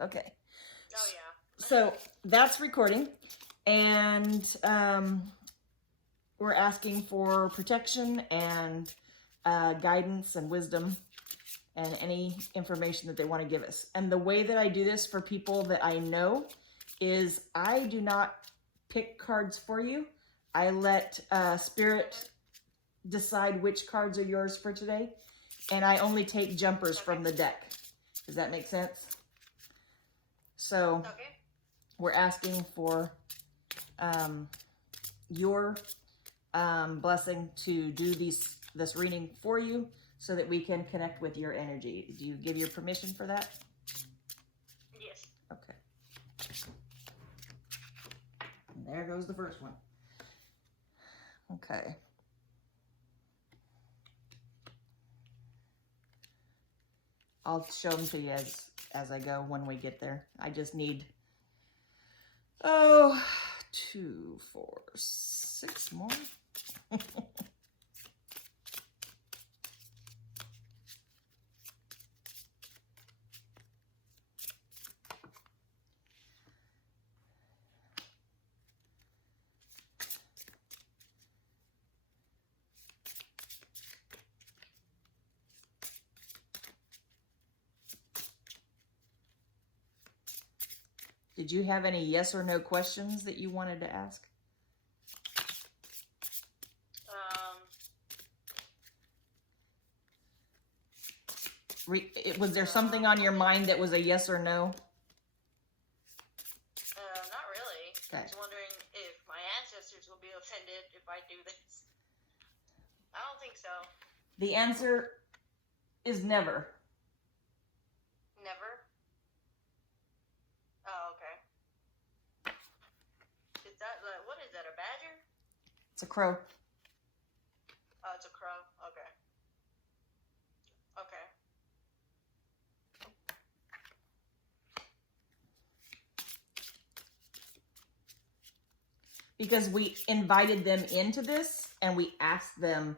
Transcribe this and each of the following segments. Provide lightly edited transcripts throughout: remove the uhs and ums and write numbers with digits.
Okay. Oh, yeah. So that's recording. And we're asking for protection and guidance and wisdom and any information that they want to give us. And the way that I do this for people that I know is I do not pick cards for you. I let Spirit decide which cards are yours for today. And I only take jumpers from the deck. Does that make sense? So we're asking for your blessing to do this reading for you so that we can connect with your energy. Do you give your permission for that? Yes. Okay. And there goes the first one. Okay. I'll show them to you as I go when we get there. I just need, 2, 4, 6 more. Did you have any yes or no questions that you wanted to ask? Was there something on your mind that was a yes or no? Not really. Okay. I was wondering if my ancestors will be offended if I do this. I don't think so. The answer is never. Never? Oh, okay. Is that, what is that, a badger? It's a crow. Oh, it's a crow. Okay. Okay. Because we invited them into this and we asked them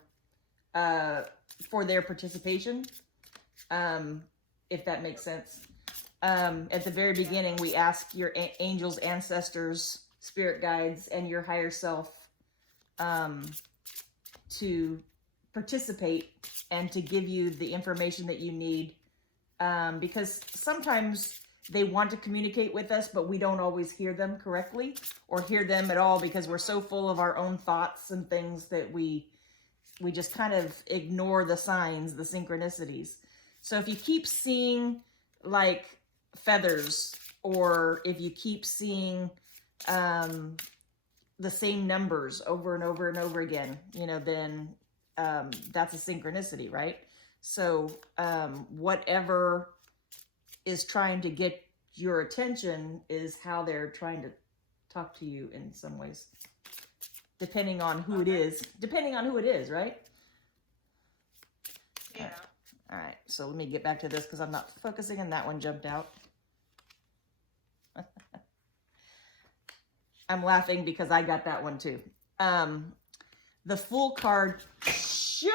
for their participation, if that makes sense. At the very beginning, we asked your angels, ancestors, spirit guides, and your higher self to participate and to give you the information that you need. Because sometimes they want to communicate with us, but we don't always hear them correctly or hear them at all because we're so full of our own thoughts and things that we just kind of ignore the signs, the synchronicities. So if you keep seeing like feathers, or if you keep seeing the same numbers over and over and over again, then that's a synchronicity, right? So whatever is trying to get your attention is how they're trying to talk to you in some ways, depending on who it is, right? Yeah. All right, so let me get back to this because I'm not focusing and that one jumped out. I'm laughing because I got that one too. The Fool card, sure,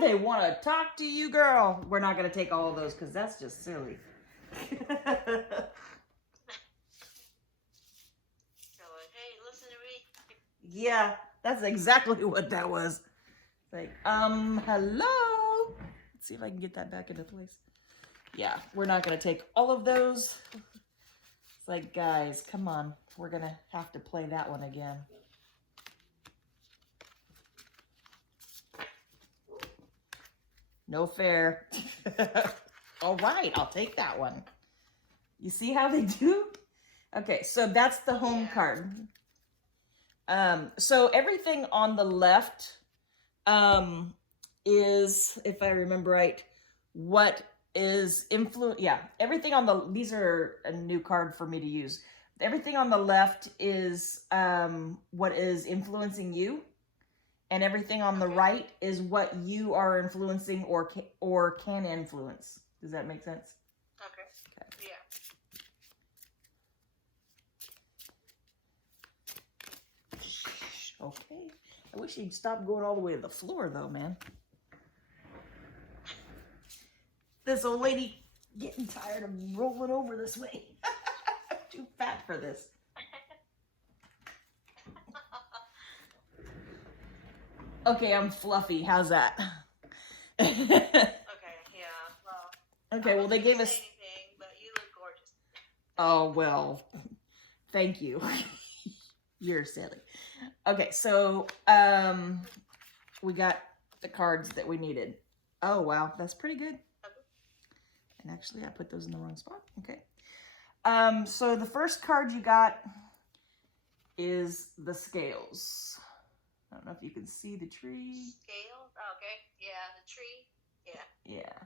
they want to talk to you, girl. We're not going to take all of those because that's just silly. Hey, listen to me. Yeah, that's exactly what that was. It's like, hello. Let's see if I can get that back into place. Yeah, we're not going to take all of those. It's like, guys, come on. We're going to have to play that one again. No fair. All right, I'll take that one. You see how they do? Okay, so that's the home card. So everything on the left is, if I remember right, what is influence. Yeah, everything on the, these are a new card for me to use. Everything on the left is what is influencing you. And everything on the right is what you are influencing or can influence. Does that make sense? Okay. Yeah. Okay. I wish you'd stop going all the way to the floor, though, man. This old lady getting tired of rolling over this way. I'm too fat for this. Okay, I'm fluffy. How's that? Okay, yeah, well. Okay, well, they gave us... anything, but you look gorgeous. Oh, well, thank you. You're silly. Okay, so, we got the cards that we needed. Oh, wow, that's pretty good. And actually, I put those in the wrong spot. Okay. So the first card you got is the scales. I don't know if you can see the tree. Scales? Okay, yeah, the tree. Yeah. Yeah.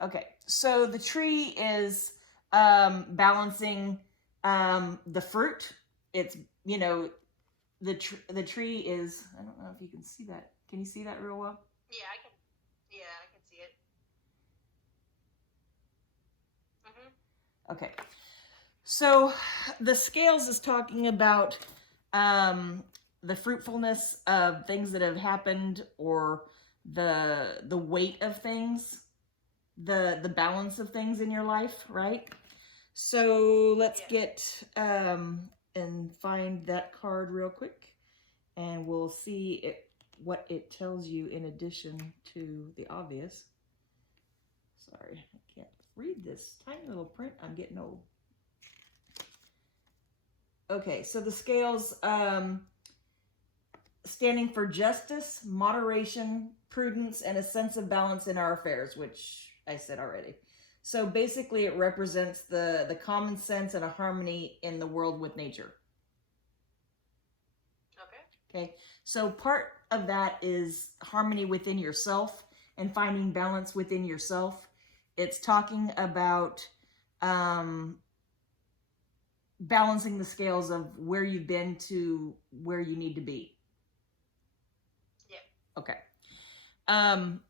Okay, so the tree is balancing the fruit. It's, you know, the tree is, I don't know if you can see that. Can you see that real well? Yeah, I can see it. Okay, so the scales is talking about the fruitfulness of things that have happened, or the weight of things, the balance of things in your life, right? So let's get and find that card real quick, and we'll see what it tells you in addition to the obvious. Sorry, I can't read this tiny little print. I'm getting old. Okay, so the scales standing for justice, moderation, prudence, and a sense of balance in our affairs, which I said already. So basically it represents the common sense and a harmony in the world with nature. Okay, so part of that is harmony within yourself and finding balance within yourself. It's talking about balancing the scales of where you've been to where you need to be. Yeah. Okay.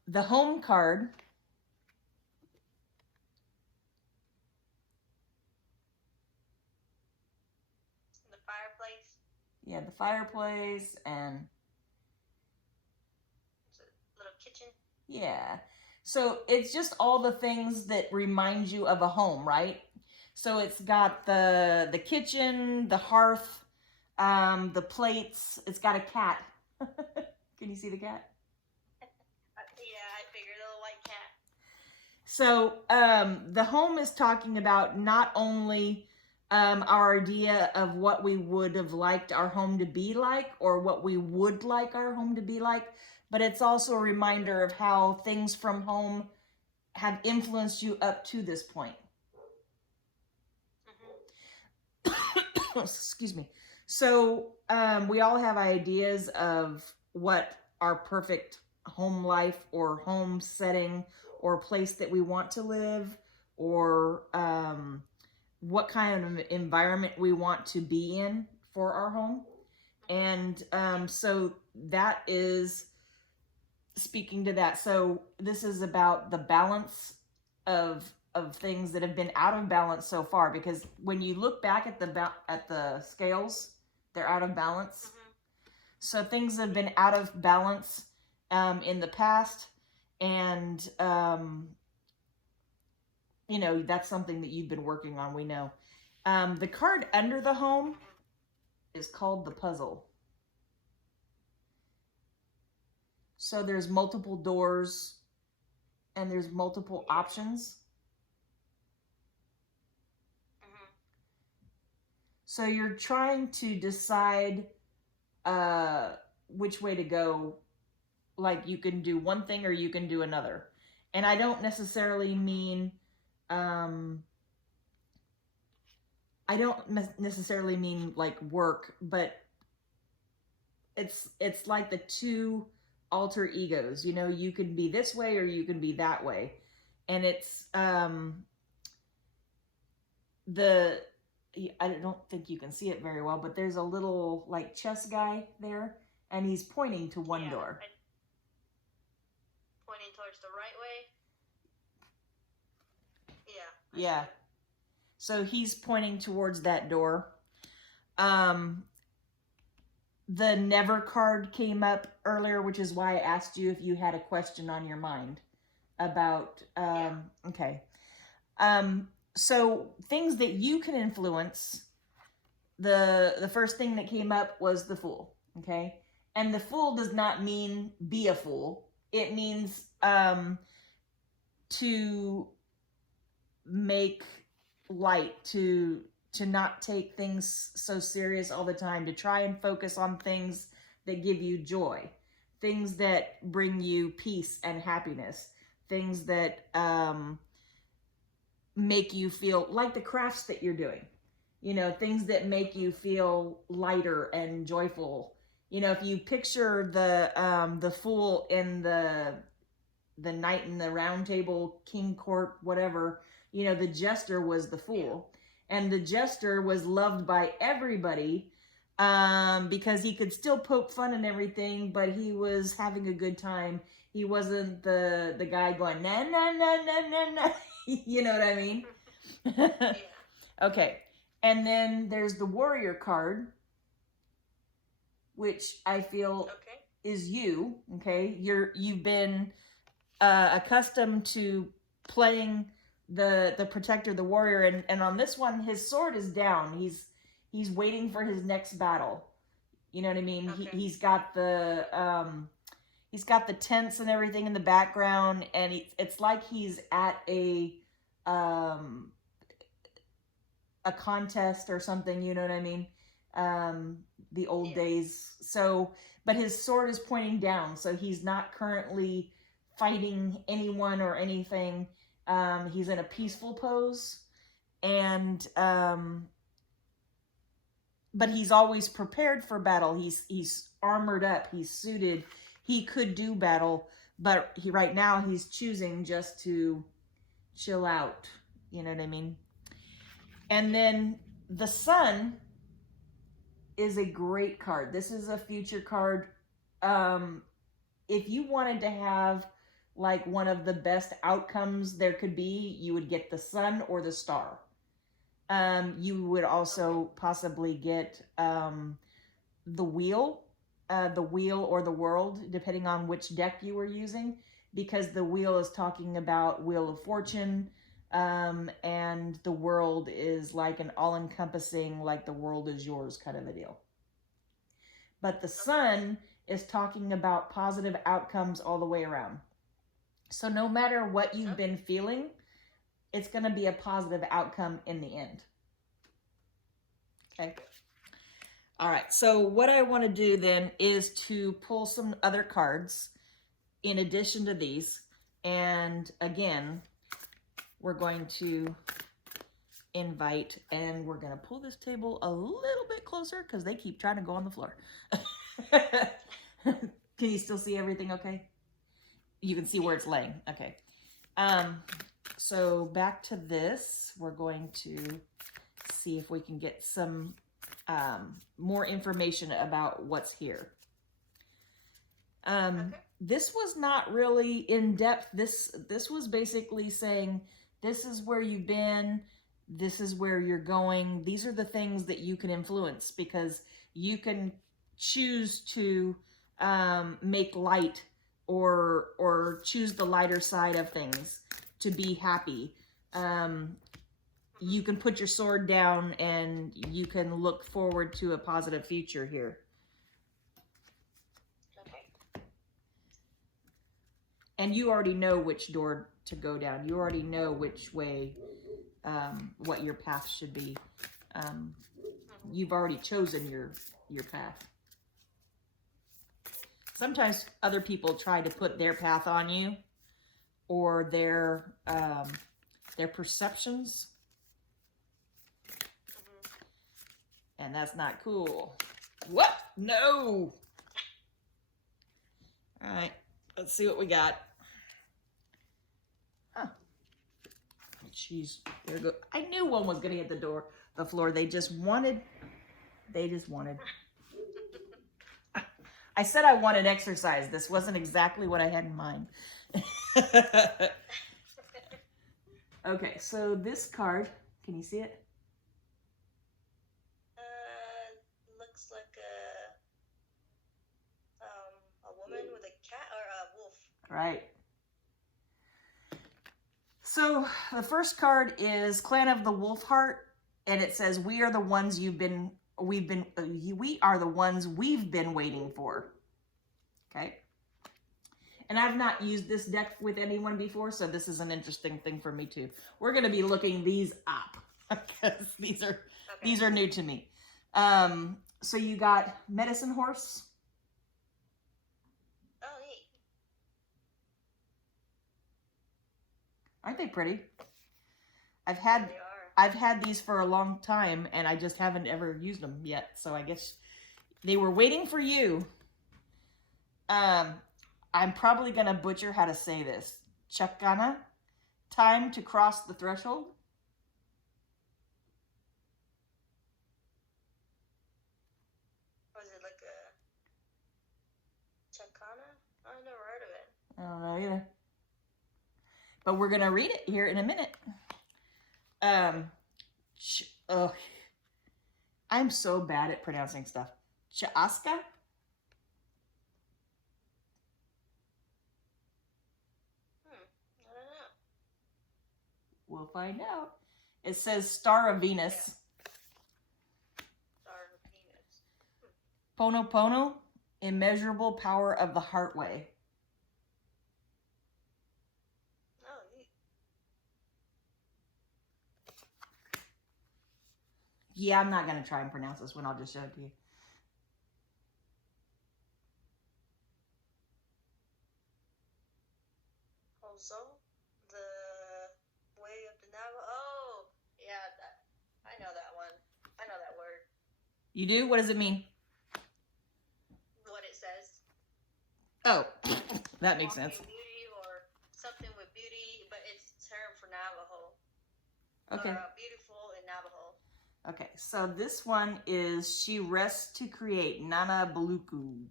The home card. The fireplace. Yeah, the fireplace and... It's a little kitchen. Yeah. So it's just all the things that remind you of a home, right? So it's got the kitchen, the hearth, the plates. It's got a cat. Can you see the cat? Yeah, I figured, a little white cat. So the home is talking about not only our idea of what we would have liked our home to be like, or what we would like our home to be like, but it's also a reminder of how things from home have influenced you up to this point. Excuse me. So we all have ideas of what our perfect home life or home setting or place that we want to live, or what kind of environment we want to be in for our home. And so that is speaking to that. So this is about the balance of things that have been out of balance so far, because when you look back at the scales, they're out of balance. So things have been out of balance in the past, and you know, that's something that you've been working on, we know. The card under the home is called the puzzle. So there's multiple doors and there's multiple options. So you're trying to decide which way to go. Like, you can do one thing or you can do another. And I don't necessarily mean like work, but it's like the two alter egos. You know, you can be this way or you can be that way. And it's I don't think you can see it very well, but there's a little like chess guy there, and he's pointing to one door. Pointing towards the right way? Yeah. Yeah. So he's pointing towards that door. The never card came up earlier, which is why I asked you if you had a question on your mind about, okay. So things that you can influence, the first thing that came up was the Fool, okay? And the Fool does not mean be a fool. It means to make light, to not take things so serious all the time, to try and focus on things that give you joy, things that bring you peace and happiness, things that make you feel like the crafts that you're doing, you know, things that make you feel lighter and joyful. You know, if you picture the Fool in the Knight in the Round Table, King Court, whatever, you know, the jester was the Fool. And the jester was loved by everybody because he could still poke fun and everything, but he was having a good time. He wasn't the guy going, na, na, na, na, na, na. You know what I mean? Yeah. Okay. And then there's the warrior card, which I feel is you, okay? You've been accustomed to playing the protector, the warrior, and on this one, his sword is down. He's waiting for his next battle. You know what I mean? Okay. He's got the tents and everything in the background, and it's like he's at a contest or something. You know what I mean? The old days. So, but his sword is pointing down, so he's not currently fighting anyone or anything. He's in a peaceful pose, and but he's always prepared for battle. He's armored up. He's suited. He could do battle, but right now he's choosing just to chill out. You know what I mean? And then the Sun is a great card. This is a future card. If you wanted to have like one of the best outcomes there could be, you would get the Sun or the Star. You would also possibly get the Wheel or the World, depending on which deck you were using, because the Wheel is talking about Wheel of Fortune, and the World is like an all-encompassing, like the world is yours kind of a deal. But the Sun is talking about positive outcomes all the way around. So no matter what you've been feeling, it's going to be a positive outcome in the end. Okay. All right. So what I want to do then is to pull some other cards in addition to these. And again, we're going to invite, and we're going to pull this table a little bit closer because they keep trying to go on the floor. Can you still see everything okay? You can see where it's laying. Okay. So back to this, we're going to see if we can get some more information about what's here. This was not really in depth. This was basically saying, this is where you've been, this is where you're going. These are the things that you can influence, because you can choose to make light or choose the lighter side of things to be happy. You can put your sword down and you can look forward to a positive future here. Okay. And you already know which door to go down. You already know which way, what your path should be. You've already chosen your path. Sometimes other people try to put their path on you, or their perceptions, and that's not cool. What? No. All right, let's see what we got. Oh, jeez, there we go. I knew one was gonna hit the floor. They just wanted. I said I wanted exercise. This wasn't exactly what I had in mind. Okay, so this card, can you see it? Looks like a woman with a cat or a wolf. Right. So the first card is Clan of the Wolf Heart, and it says, we are the ones we are the ones we've been waiting for. Okay. And I've not used this deck with anyone before, so this is an interesting thing for me too. We're going to be looking these up because these are new to me. So you got Medicine Horse. Oh, neat. Aren't they pretty? They are. I've had these for a long time, and I just haven't ever used them yet. So I guess they were waiting for you. I'm probably gonna butcher how to say this. Chakana, time to cross the threshold. Was it like a Chakana? I've never heard of it. I don't know either. But we're gonna read it here in a minute. I'm so bad at pronouncing stuff. Chaska? I don't know. We'll find out. It says Star of Venus. Yeah. Star of Venus. Pono Pono, immeasurable power of the Heartway. Oh, neat. Yeah, I'm not going to try and pronounce this one. I'll just show it to you. Also, the way of the Navajo. Oh, yeah, I know that one. I know that word. You do? What does it mean? What it says. Oh, that makes sense. Beauty or something with beauty, but it's a term for Navajo. Okay. Beautiful in Navajo. Okay, so this one is She Rests to Create, Nana Baluku.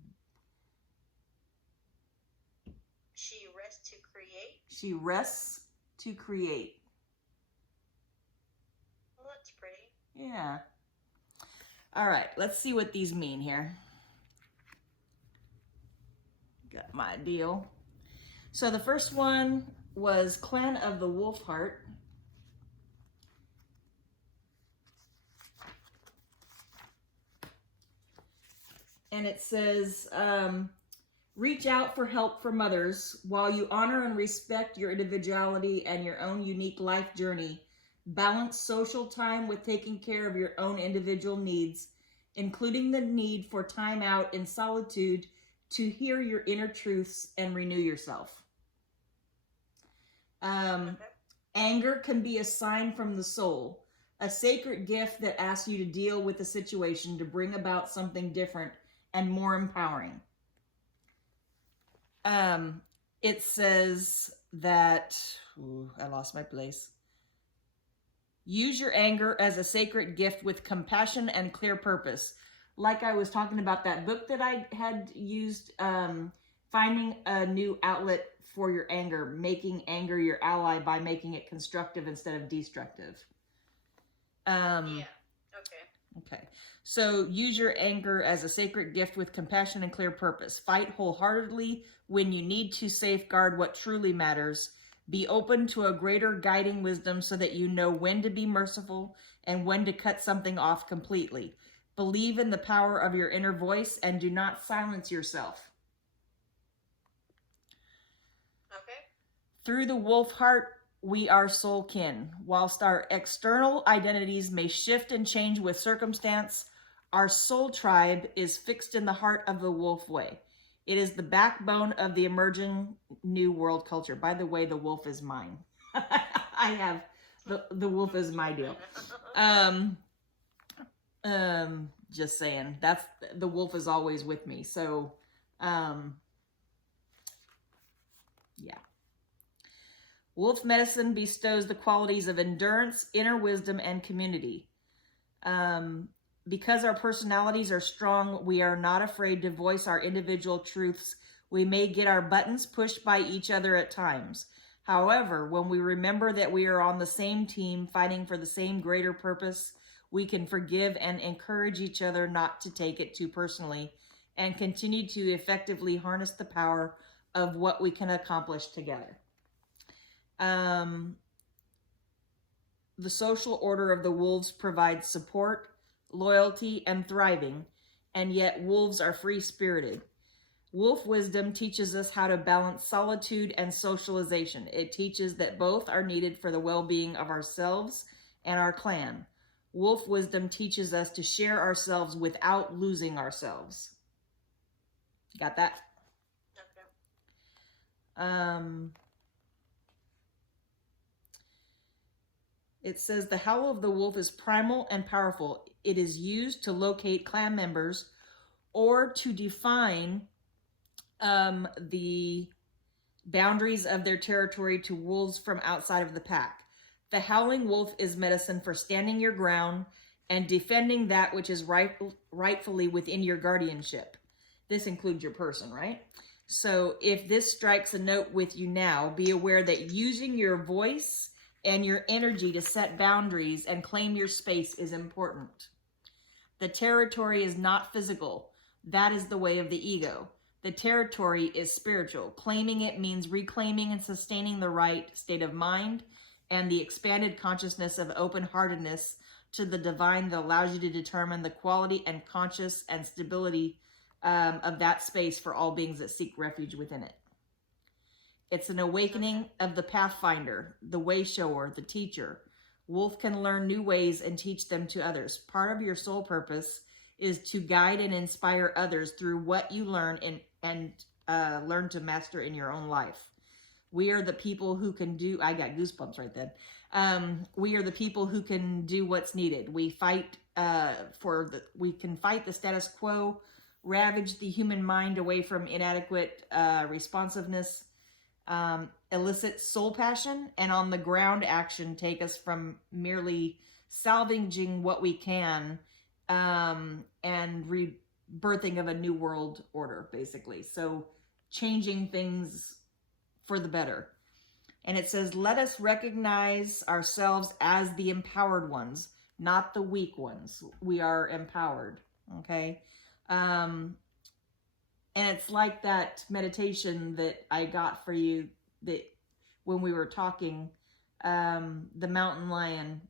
She rests to create. She rests to create. Well, that's pretty. Yeah. All right, let's see what these mean here. Got my deal. So the first one was Clan of the Wolf Heart. And it says, reach out for help from others while you honor and respect your individuality and your own unique life journey. Balance social time with taking care of your own individual needs, including the need for time out in solitude to hear your inner truths and renew yourself. Anger can be a sign from the soul, a sacred gift that asks you to deal with the situation to bring about something different and more empowering. It says that, I lost my place. Use your anger as a sacred gift with compassion and clear purpose. Like I was talking about that book that I had used, finding a new outlet for your anger, making anger your ally by making it constructive instead of destructive. Yeah. Okay. Okay. So use your anger as a sacred gift with compassion and clear purpose. Fight wholeheartedly when you need to safeguard what truly matters. Be open to a greater guiding wisdom so that you know when to be merciful and when to cut something off completely. Believe in the power of your inner voice and do not silence yourself. Okay. Through the wolf heart, we are soul kin. Whilst our external identities may shift and change with circumstance, our soul tribe is fixed in the heart of the wolf way. It is the backbone of the emerging new world culture. By the way, the wolf is mine. I have the wolf is my deal. Just saying, that's the wolf is always with me. So, yeah. Wolf medicine bestows the qualities of endurance, inner wisdom, and community. Because our personalities are strong, we are not afraid to voice our individual truths. We may get our buttons pushed by each other at times. However, when we remember that we are on the same team, fighting for the same greater purpose, we can forgive and encourage each other not to take it too personally and continue to effectively harness the power of what we can accomplish together. the social order of the wolves provides support, loyalty, and thriving, and yet wolves are free-spirited. Wolf wisdom teaches us how to balance solitude and socialization. It teaches that both are needed for the well-being of ourselves and our clan. Wolf wisdom teaches us to share ourselves without losing ourselves. Got that? Okay. It says the howl of the wolf is primal and powerful. It is used to locate clan members or to define the boundaries of their territory to wolves from outside of the pack. The howling wolf is medicine for standing your ground and defending that which is rightfully within your guardianship. This includes your person, right? So if this strikes a note with you now, be aware that using your voice and your energy to set boundaries and claim your space is important. The territory is not physical. That is the way of the ego. The territory is spiritual. Claiming it means reclaiming and sustaining the right state of mind and the expanded consciousness of open-heartedness to the divine that allows you to determine the quality and conscious and stability of that space for all beings that seek refuge within it. It's an awakening of the pathfinder, the way shower, the teacher. Wolf can learn new ways and teach them to others. Part of your soul purpose is to guide and inspire others through what you learn and learn to master in your own life. We are the people who can do, I got goosebumps right then. We are the people who can do what's needed. We fight we can fight the status quo, ravage the human mind away from inadequate responsiveness, elicit soul passion, and on the ground action take us from merely salvaging what we can and rebirthing of a new world order, basically. So changing things for the better. And it says, let us recognize ourselves as the empowered ones, not the weak ones. We are empowered, okay? And it's like that meditation that I got for you that when we were talking, the mountain lion,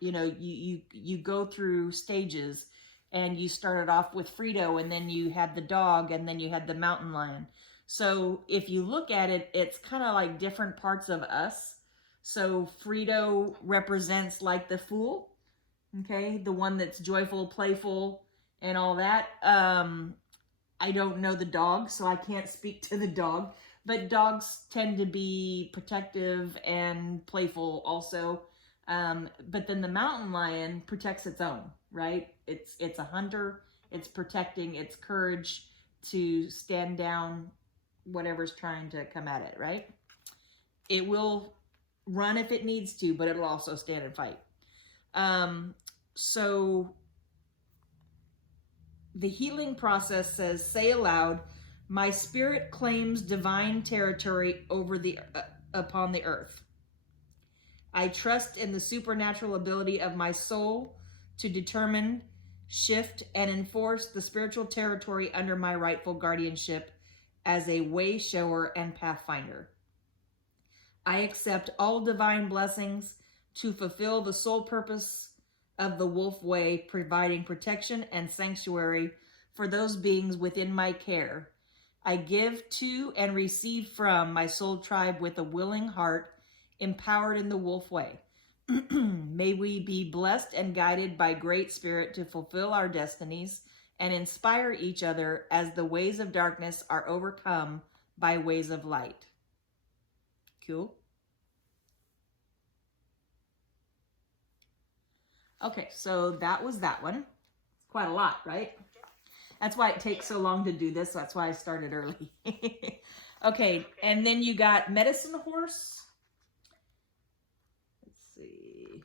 you go through stages, and you started off with Frito, and then you had the dog, and then you had the mountain lion. So if you look at it, it's kind of like different parts of us. So Frito represents like the fool, okay? The one that's joyful, playful, and all that. I don't know the dog, so I can't speak to the dog. But dogs tend to be protective and playful also. But then the mountain lion protects its own, right? It's a hunter. It's protecting its courage to stand down whatever's trying to come at it, right? It will run if it needs to, but it'll also stand and fight. So the healing process says, say aloud, my spirit claims divine territory over upon the earth. I trust in the supernatural ability of my soul to determine, shift, and enforce the spiritual territory under my rightful guardianship as a way shower and pathfinder. I accept all divine blessings to fulfill the sole purpose of the wolf way, providing protection and sanctuary for those beings within my care. I give to and receive from my soul tribe with a willing heart, empowered in the wolf way. May we be blessed and guided by great spirit to fulfill our destinies and inspire each other as the ways of darkness are overcome by ways of light. Cool. Okay, so that was that one. Quite a lot, right? That's why it takes so long to do this. That's why I started early. Okay, and then you got medicine horse. Let's see.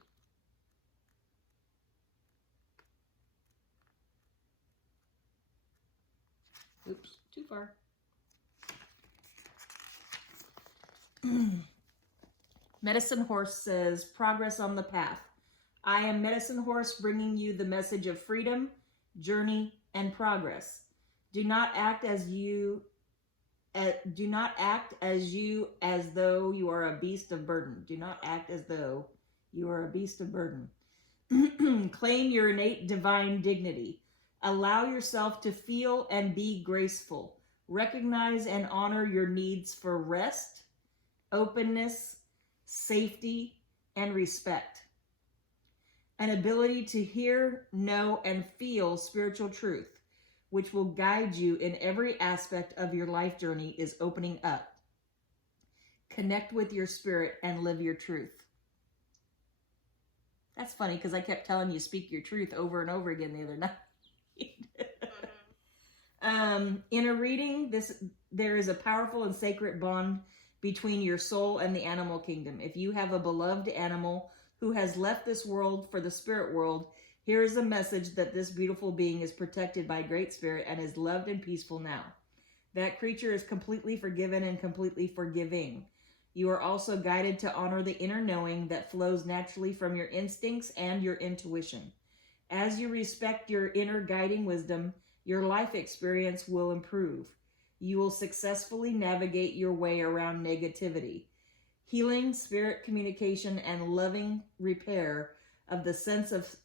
Oops, too far. Medicine horse says, progress on the path. I am Medicine Horse, bringing you the message of freedom, journey, and progress. Do not act as though you are a beast of burden. Do not act as though You are a beast of burden. Claim your innate divine dignity. Allow yourself to feel and be graceful. Recognize and honor your needs for rest, openness, safety, and respect. An ability to hear, know, and feel spiritual truth, which will guide you in every aspect of your life journey, is opening up. Connect with your spirit and live your truth. That's funny because I kept telling you speak your truth over and over again the other night. In a reading, there is a powerful and sacred bond between your soul and the animal kingdom. If you have a beloved animal who has left this world for the spirit world, here is a message that this beautiful being is protected by Great Spirit and is loved and peaceful now. That creature is completely forgiven and completely forgiving. You are also guided to honor the inner knowing that flows naturally from your instincts and your intuition. As you respect your inner guiding wisdom, your life experience will improve. You will successfully navigate your way around negativity. Healing, spirit communication, and loving repair of the sense of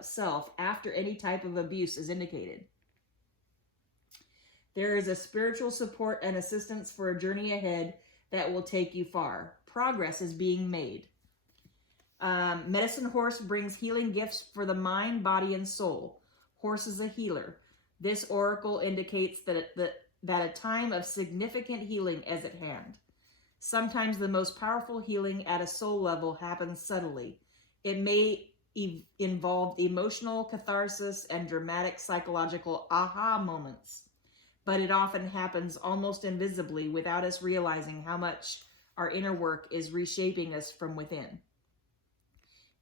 self after any type of abuse is indicated. There is a spiritual support and assistance for a journey ahead that will take you far. Progress is being made. Medicine Horse brings healing gifts for the mind, body, and soul. Horse is a healer. This oracle indicates that a time of significant healing is at hand. Sometimes the most powerful healing at a soul level happens subtly. It may involve emotional catharsis and dramatic psychological aha moments, but it often happens almost invisibly without us realizing how much our inner work is reshaping us from within.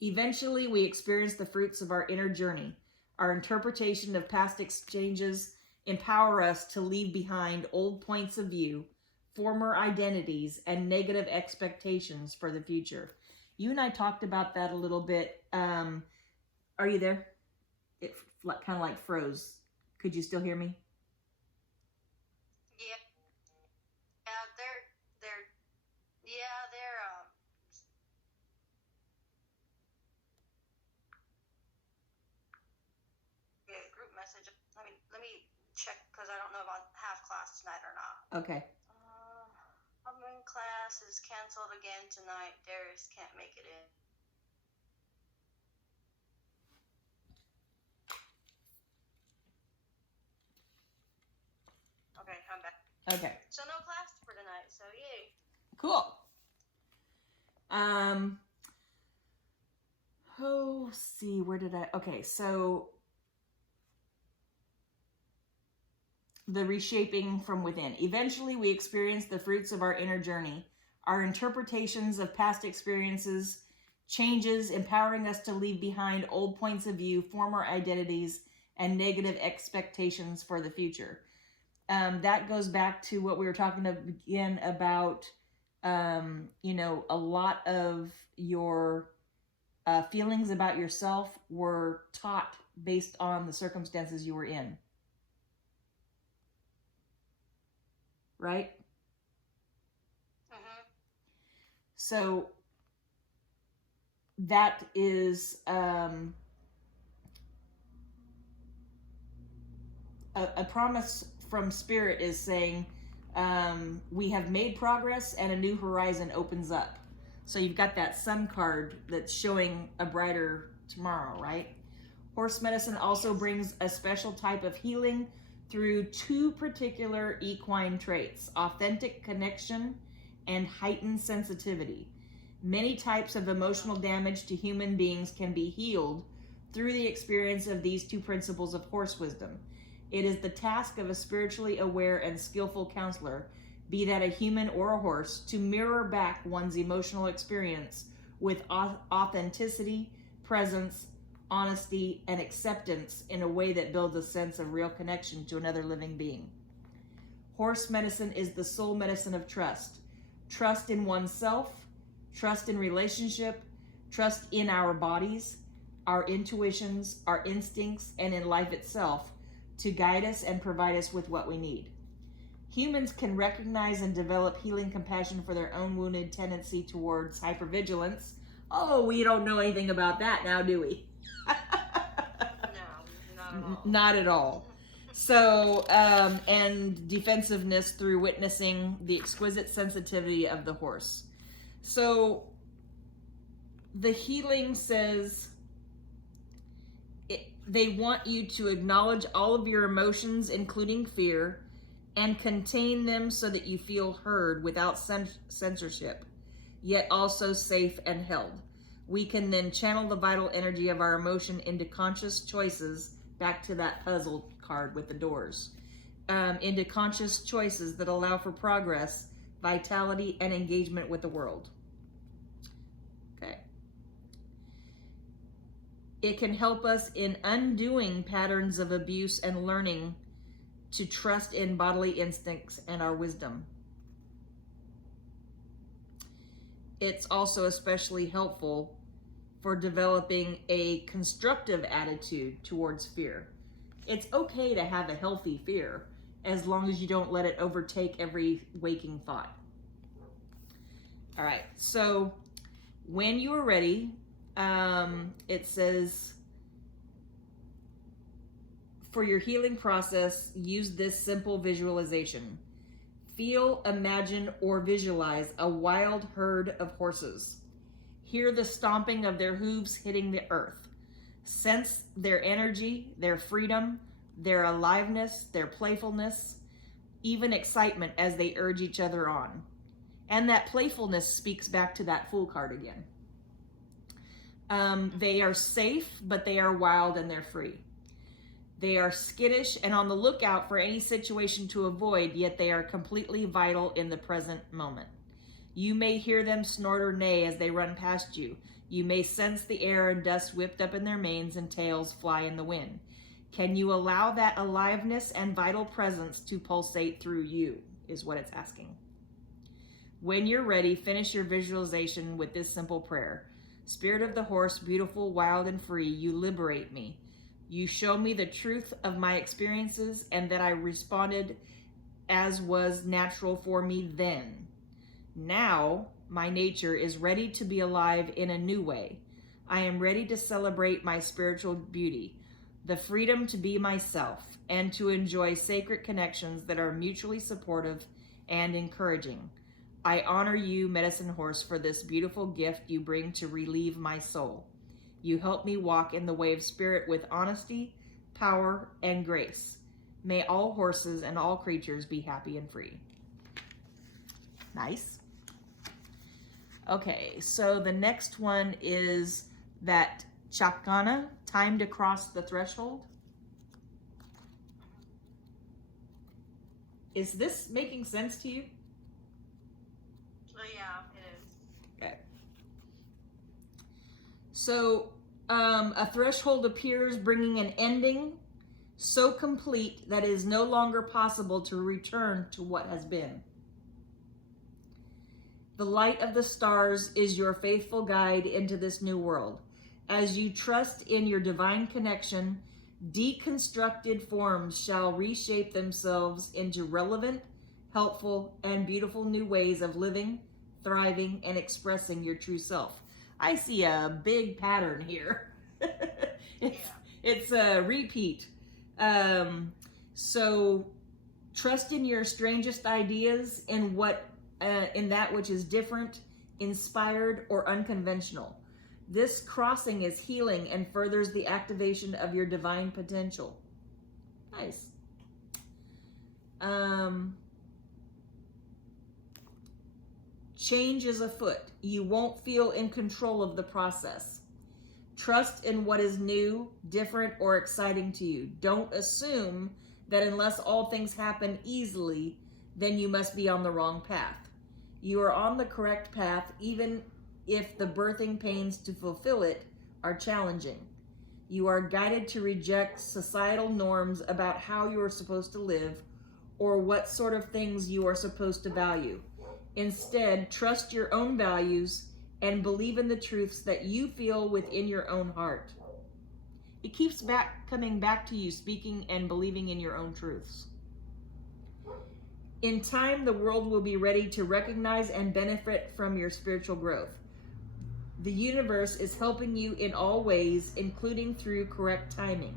Eventually, we experience the fruits of our inner journey. Our interpretation of past exchanges empower us to leave behind old points of view, former identities, and negative expectations for the future. You and I talked about that a little bit. Are you there? It kind of like froze. Could you still hear me? Yeah, group message. Let me check because I don't know if I'll have class tonight or not. Okay. Humming class is canceled again tonight. Darius can't make it in. Okay, I'm back. Okay. So no class for tonight, so yay. Cool. Oh, see, where did I? Okay, so the reshaping from within. Eventually, we experience the fruits of our inner journey. Our interpretations of past experiences changes, empowering us to leave behind old points of view, former identities, and negative expectations for the future. That goes back to what we were talking again about, a lot of your feelings about yourself were taught based on the circumstances you were in. Right? Mm-hmm. So that is a promise from Spirit is saying we have made progress and a new horizon opens up. So you've got that sun card that's showing a brighter tomorrow, right? Horse medicine also brings a special type of healing through two particular equine traits: authentic connection and heightened sensitivity. Many types of emotional damage to human beings can be healed through the experience of these two principles of horse wisdom. It is the task of a spiritually aware and skillful counselor, be that a human or a horse, to mirror back one's emotional experience with authenticity, presence, honesty, and acceptance in a way that builds a sense of real connection to another living being. Horse medicine is the soul medicine of trust. Trust in oneself, trust in relationship, trust in our bodies, our intuitions, our instincts, and in life itself to guide us and provide us with what we need. Humans can recognize and develop healing compassion for their own wounded tendency towards hypervigilance, Oh, we don't know anything about that now, do we? No, not at all. Not at all. So, and defensiveness through witnessing the exquisite sensitivity of the horse. So, the healing says they want you to acknowledge all of your emotions, including fear, and contain them so that you feel heard without censorship, yet also safe and held. We can then channel the vital energy of our emotion into conscious choices, back to that puzzle card with the doors, into conscious choices that allow for progress, vitality, and engagement with the world. Okay. It can help us in undoing patterns of abuse and learning to trust in bodily instincts and our wisdom. It's also especially helpful for developing a constructive attitude towards fear. It's okay to have a healthy fear as long as you don't let it overtake every waking thought. All right, so when you are ready, it says, for your healing process, use this simple visualization. Feel, imagine, or visualize a wild herd of horses. Hear the stomping of their hooves hitting the earth. Sense their energy, their freedom, their aliveness, their playfulness, even excitement as they urge each other on. And that playfulness speaks back to that Fool card again. They are safe, but they are wild and they're free. They are skittish and on the lookout for any situation to avoid, yet they are completely vital in the present moment. You may hear them snort or neigh as they run past you. You may sense the air and dust whipped up in their manes and tails fly in the wind. Can you allow that aliveness and vital presence to pulsate through you, is what it's asking. When you're ready, finish your visualization with this simple prayer. Spirit of the horse, beautiful, wild, and free, you liberate me. You show me the truth of my experiences and that I responded as was natural for me then. Now, my nature is ready to be alive in a new way. I am ready to celebrate my spiritual beauty, the freedom to be myself, and to enjoy sacred connections that are mutually supportive and encouraging. I honor you, Medicine Horse, for this beautiful gift you bring to relieve my soul. You help me walk in the way of spirit with honesty, power, and grace. May all horses and all creatures be happy and free. Nice. Okay, so the next one is that Chakana, time to cross the threshold. Is this making sense to you? Oh yeah, it is. Okay. So, a threshold appears, bringing an ending so complete that it is no longer possible to return to what has been. The light of the stars is your faithful guide into this new world. As you trust in your divine connection, deconstructed forms shall reshape themselves into relevant, helpful, and beautiful new ways of living, thriving, and expressing your true self. I see a big pattern here. It's a repeat. So trust in your strangest ideas in that which is different, inspired, or unconventional. This crossing is healing and furthers the activation of your divine potential. Nice. Change is afoot. You won't feel in control of the process. Trust in what is new, different, or exciting to you. Don't assume that unless all things happen easily, then you must be on the wrong path. You are on the correct path, even if the birthing pains to fulfill it are challenging. You are guided to reject societal norms about how you are supposed to live or what sort of things you are supposed to value. Instead, trust your own values and believe in the truths that you feel within your own heart. It keeps coming back to you, speaking and believing in your own truths. In time, the world will be ready to recognize and benefit from your spiritual growth. The universe is helping you in all ways, including through correct timing.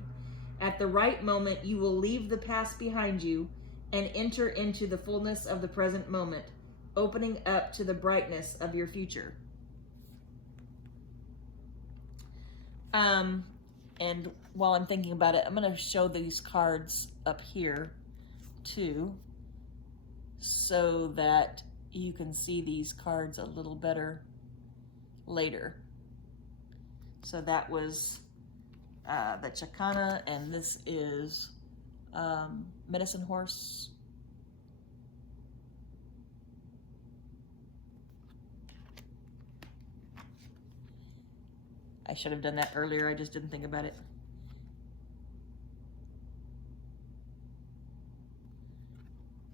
At the right moment, you will leave the past behind you and enter into the fullness of the present moment, opening up to the brightness of your future. And while I'm thinking about it, I'm going to show these cards up here too, so that you can see these cards a little better later. So that was the Chacana, and this is Medicine Horse. I should have done that earlier, I just didn't think about it.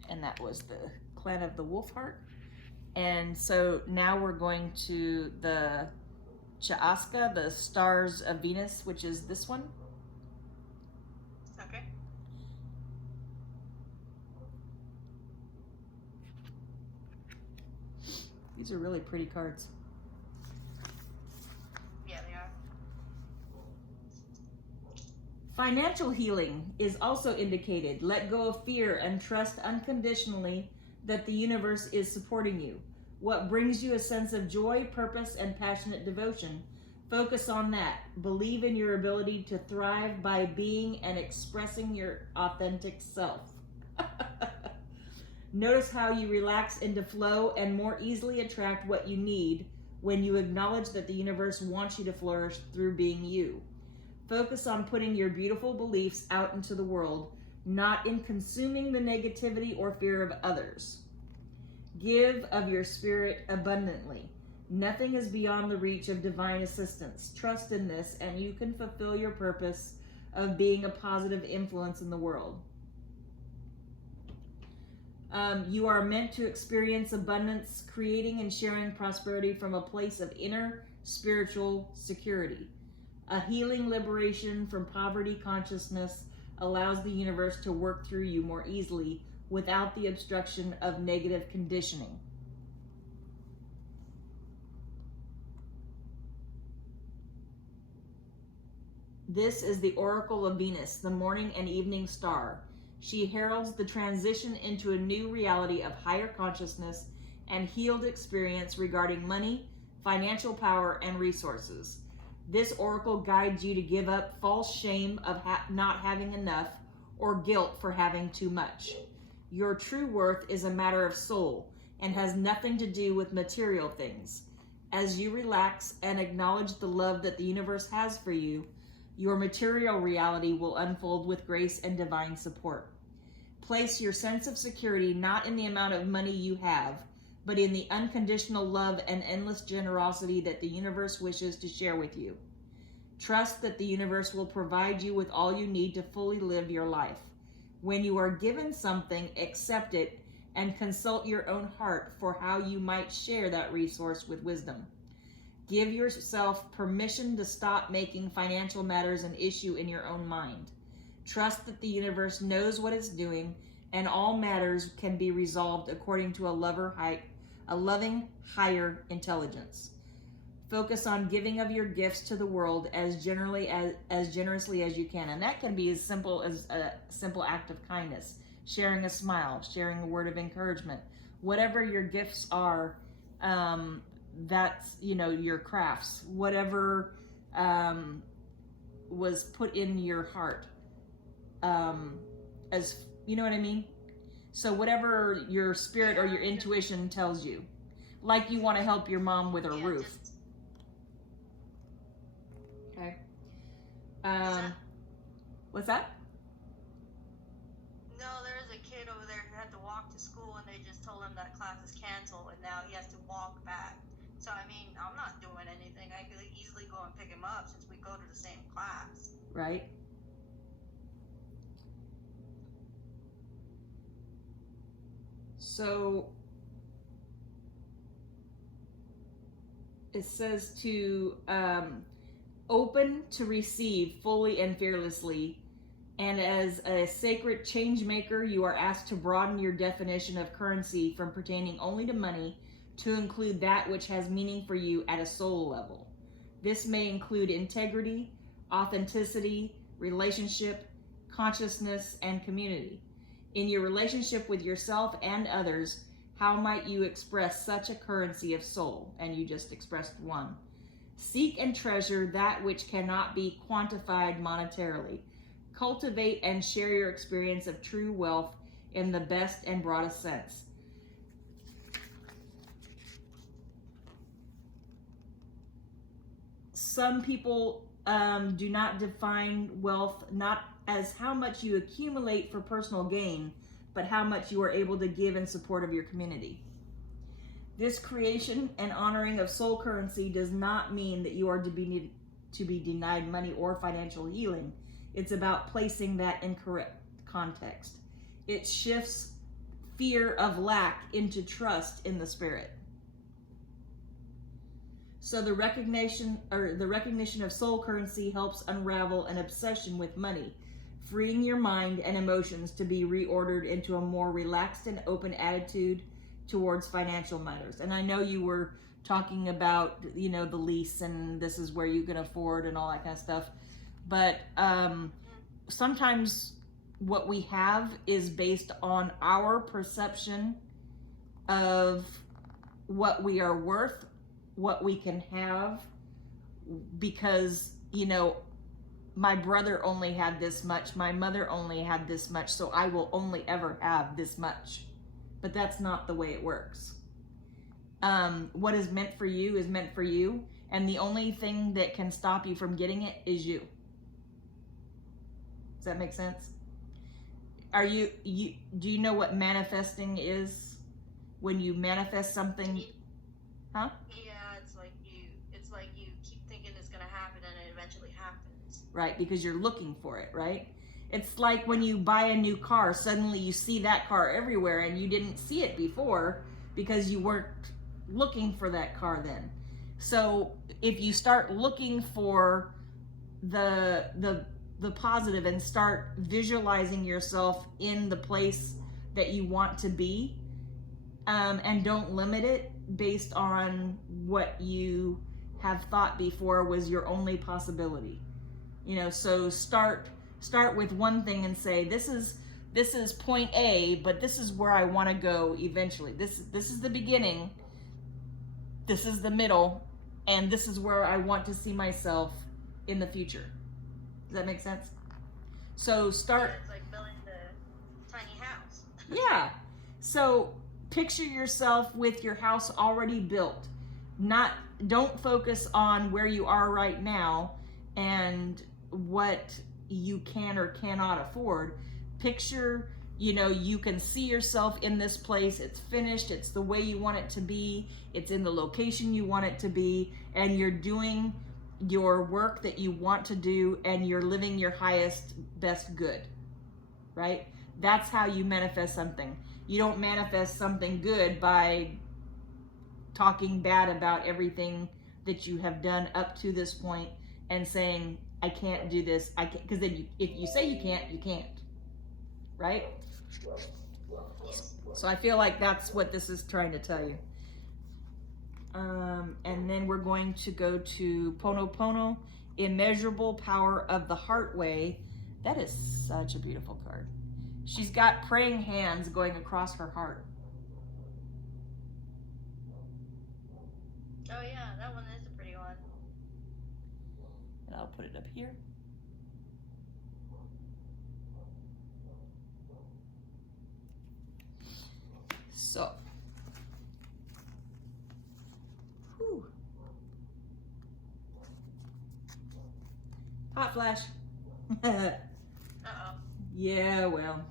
And that was the Clan of the Wolf Heart. And so now we're going to the Chaaska, the Stars of Venus, which is this one. Okay. These are really pretty cards. Yeah, they are. Financial healing is also indicated. Let go of fear and trust unconditionally that the universe is supporting you. What brings you a sense of joy, purpose, and passionate devotion? Focus on that. Believe in your ability to thrive by being and expressing your authentic self. Notice how you relax into flow and more easily attract what you need when you acknowledge that the universe wants you to flourish through being you. Focus on putting your beautiful beliefs out into the world, not in consuming the negativity or fear of others. Give of your spirit abundantly. Nothing is beyond the reach of divine assistance. Trust in this, and you can fulfill your purpose of being a positive influence in the world. You are meant to experience abundance, creating and sharing prosperity from a place of inner spiritual security. A healing liberation from poverty consciousness allows the universe to work through you more easily without the obstruction of negative conditioning. This is the Oracle of Venus, the morning and evening star. She heralds the transition into a new reality of higher consciousness and healed experience regarding money, financial power, and resources. This oracle guides you to give up false shame of not having enough or guilt for having too much. Your true worth is a matter of soul and has nothing to do with material things. As you relax and acknowledge the love that the universe has for you, your material reality will unfold with grace and divine support. Place your sense of security not in the amount of money you have, but in the unconditional love and endless generosity that the universe wishes to share with you. Trust that the universe will provide you with all you need to fully live your life. When you are given something, accept it and consult your own heart for how you might share that resource with wisdom. Give yourself permission to stop making financial matters an issue in your own mind. Trust that the universe knows what it's doing and all matters can be resolved according to a loving higher intelligence. Focus on giving of your gifts to the world as generously as you can. And that can be as simple as a simple act of kindness, sharing a smile, sharing a word of encouragement. Whatever your gifts are, that's, your crafts, whatever was put in your heart, as, you know what I mean? So whatever your spirit or your intuition tells you, like you want to help your mom with her roof. Okay. What's that? No, there's a kid over there who had to walk to school and they just told him that class is canceled and now he has to walk back. So, I'm not doing anything. I could easily go and pick him up since we go to the same class. Right. So, it says to open to receive fully and fearlessly. And as a sacred change maker, you are asked to broaden your definition of currency from pertaining only to money to include that which has meaning for you at a soul level. This may include integrity, authenticity, relationship, consciousness, and community. In your relationship with yourself and others, how might you express such a currency of soul? And you just expressed one. Seek and treasure that which cannot be quantified monetarily. Cultivate and share your experience of true wealth in the best and broadest sense. Some people do not define wealth not as how much you accumulate for personal gain, but how much you are able to give in support of your community. This creation and honoring of soul currency does not mean that you are to be denied money or financial healing. It's about placing that in correct context. It shifts fear of lack into trust in the spirit. So the recognition of soul currency helps unravel an obsession with money, freeing your mind and emotions to be reordered into a more relaxed and open attitude towards financial matters. And I know you were talking about, the lease and this is where you can afford and all that kind of stuff. But sometimes what we have is based on our perception of what we are worth, what we can have, because, my brother only had this much, my mother only had this much, so I will only ever have this much. But that's not the way it works. What is meant for you is meant for you, and the only thing that can stop you from getting it is you. Does that make sense? Do you know what manifesting is? When you manifest something, huh? Yeah, it's like you keep thinking it's gonna happen and it eventually happens. Right, because you're looking for it, right? It's like when you buy a new car, suddenly you see that car everywhere and you didn't see it before because you weren't looking for that car then. So if you start looking for the positive and start visualizing yourself in the place that you want to be, and don't limit it based on what you have thought before was your only possibility. So start with one thing and say, this is point A, but this is where I want to go eventually. This is the beginning, this is the middle, and this is where I want to see myself in the future. Does that make sense? So start. Yeah, it's like building the tiny house. Yeah. So picture yourself with your house already built. Don't focus on where you are right now and what you can or cannot afford. Picture, you can see yourself in this place. It's finished. It's the way you want it to be. It's in the location you want it to be. And you're doing your work that you want to do, and you're living your highest, best good, right? That's how you manifest something. You don't manifest something good by talking bad about everything that you have done up to this point and saying, I can't do this. I can't, because then if you say you can't, right? Yes. So I feel like that's what this is trying to tell you. And then we're going to go to Pono, Immeasurable Power of the Heart Way. That is such a beautiful card. She's got praying hands going across her heart. Oh yeah, that one is a pretty one. And I'll put it up here. So. Whew. Hot flash. Uh-oh. Yeah, well.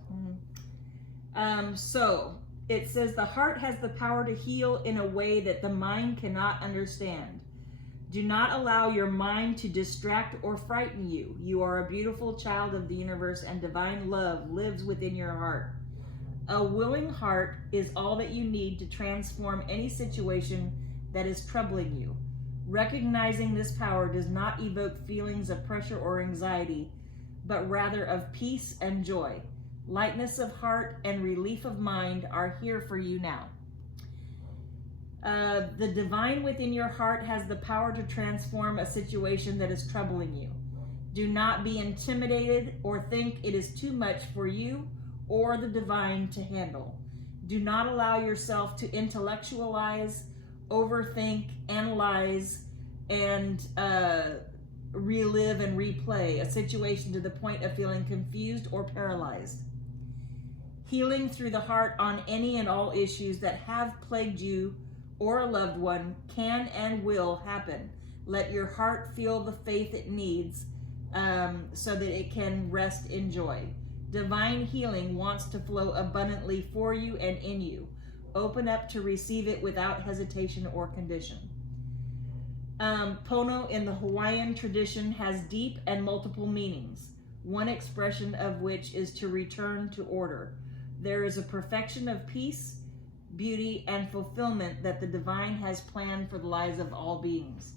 So it says the heart has the power to heal in a way that the mind cannot understand. Do not allow your mind to distract or frighten you. You are a beautiful child of the universe, and divine love lives within your heart. A willing heart is all that you need to transform any situation that is troubling you. Recognizing this power does not evoke feelings of pressure or anxiety, but rather of peace and joy. Lightness of heart and relief of mind are here for you now. The divine within your heart has the power to transform a situation that is troubling you. Do not be intimidated or think it is too much for you or the divine to handle. Do not allow yourself to intellectualize, overthink, analyze, and relive and replay a situation to the point of feeling confused or paralyzed. Healing through the heart on any and all issues that have plagued you or a loved one can and will happen. Let your heart feel the faith it needs so that it can rest in joy. Divine healing wants to flow abundantly for you and in you. Open up to receive it without hesitation or condition. Pono in the Hawaiian tradition has deep and multiple meanings, one expression of which is to return to order. There is a perfection of peace, beauty, and fulfillment that the divine has planned for the lives of all beings.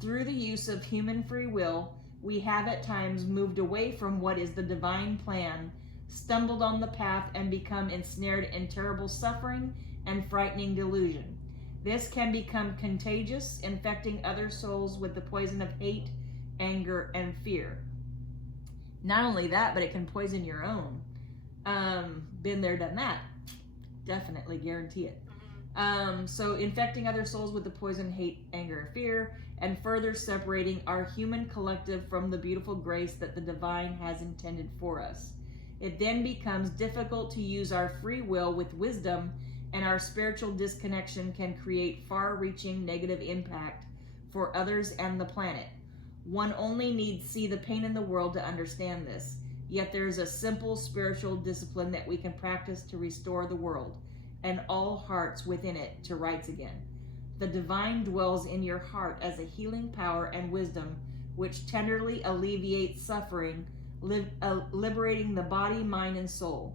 Through the use of human free will, we have at times moved away from what is the divine plan, stumbled on the path, and become ensnared in terrible suffering and frightening delusion. This can become contagious, infecting other souls with the poison of hate, anger, and fear. Not only that, but it can poison your own. Been there, done that. Definitely guarantee it. So infecting other souls with the poison, hate, anger, and fear, and further separating our human collective from the beautiful grace that the divine has intended for us. It then becomes difficult to use our free will with wisdom, and our spiritual disconnection can create far-reaching negative impact for others and the planet. One only needs see the pain in the world to understand this. Yet there is a simple spiritual discipline that we can practice to restore the world and all hearts within it to rights again. The divine dwells in your heart as a healing power and wisdom which tenderly alleviates suffering, liberating the body, mind, and soul.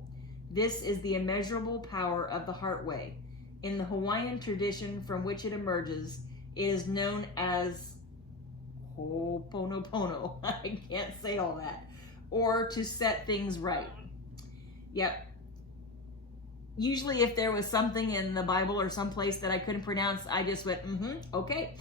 This is the immeasurable power of the heart way. In the Hawaiian tradition from which it emerges, it is known as Ho'oponopono. I can't say all that. Or to set things right. Yep. Usually if there was something in the Bible or someplace that I couldn't pronounce, I just went, okay.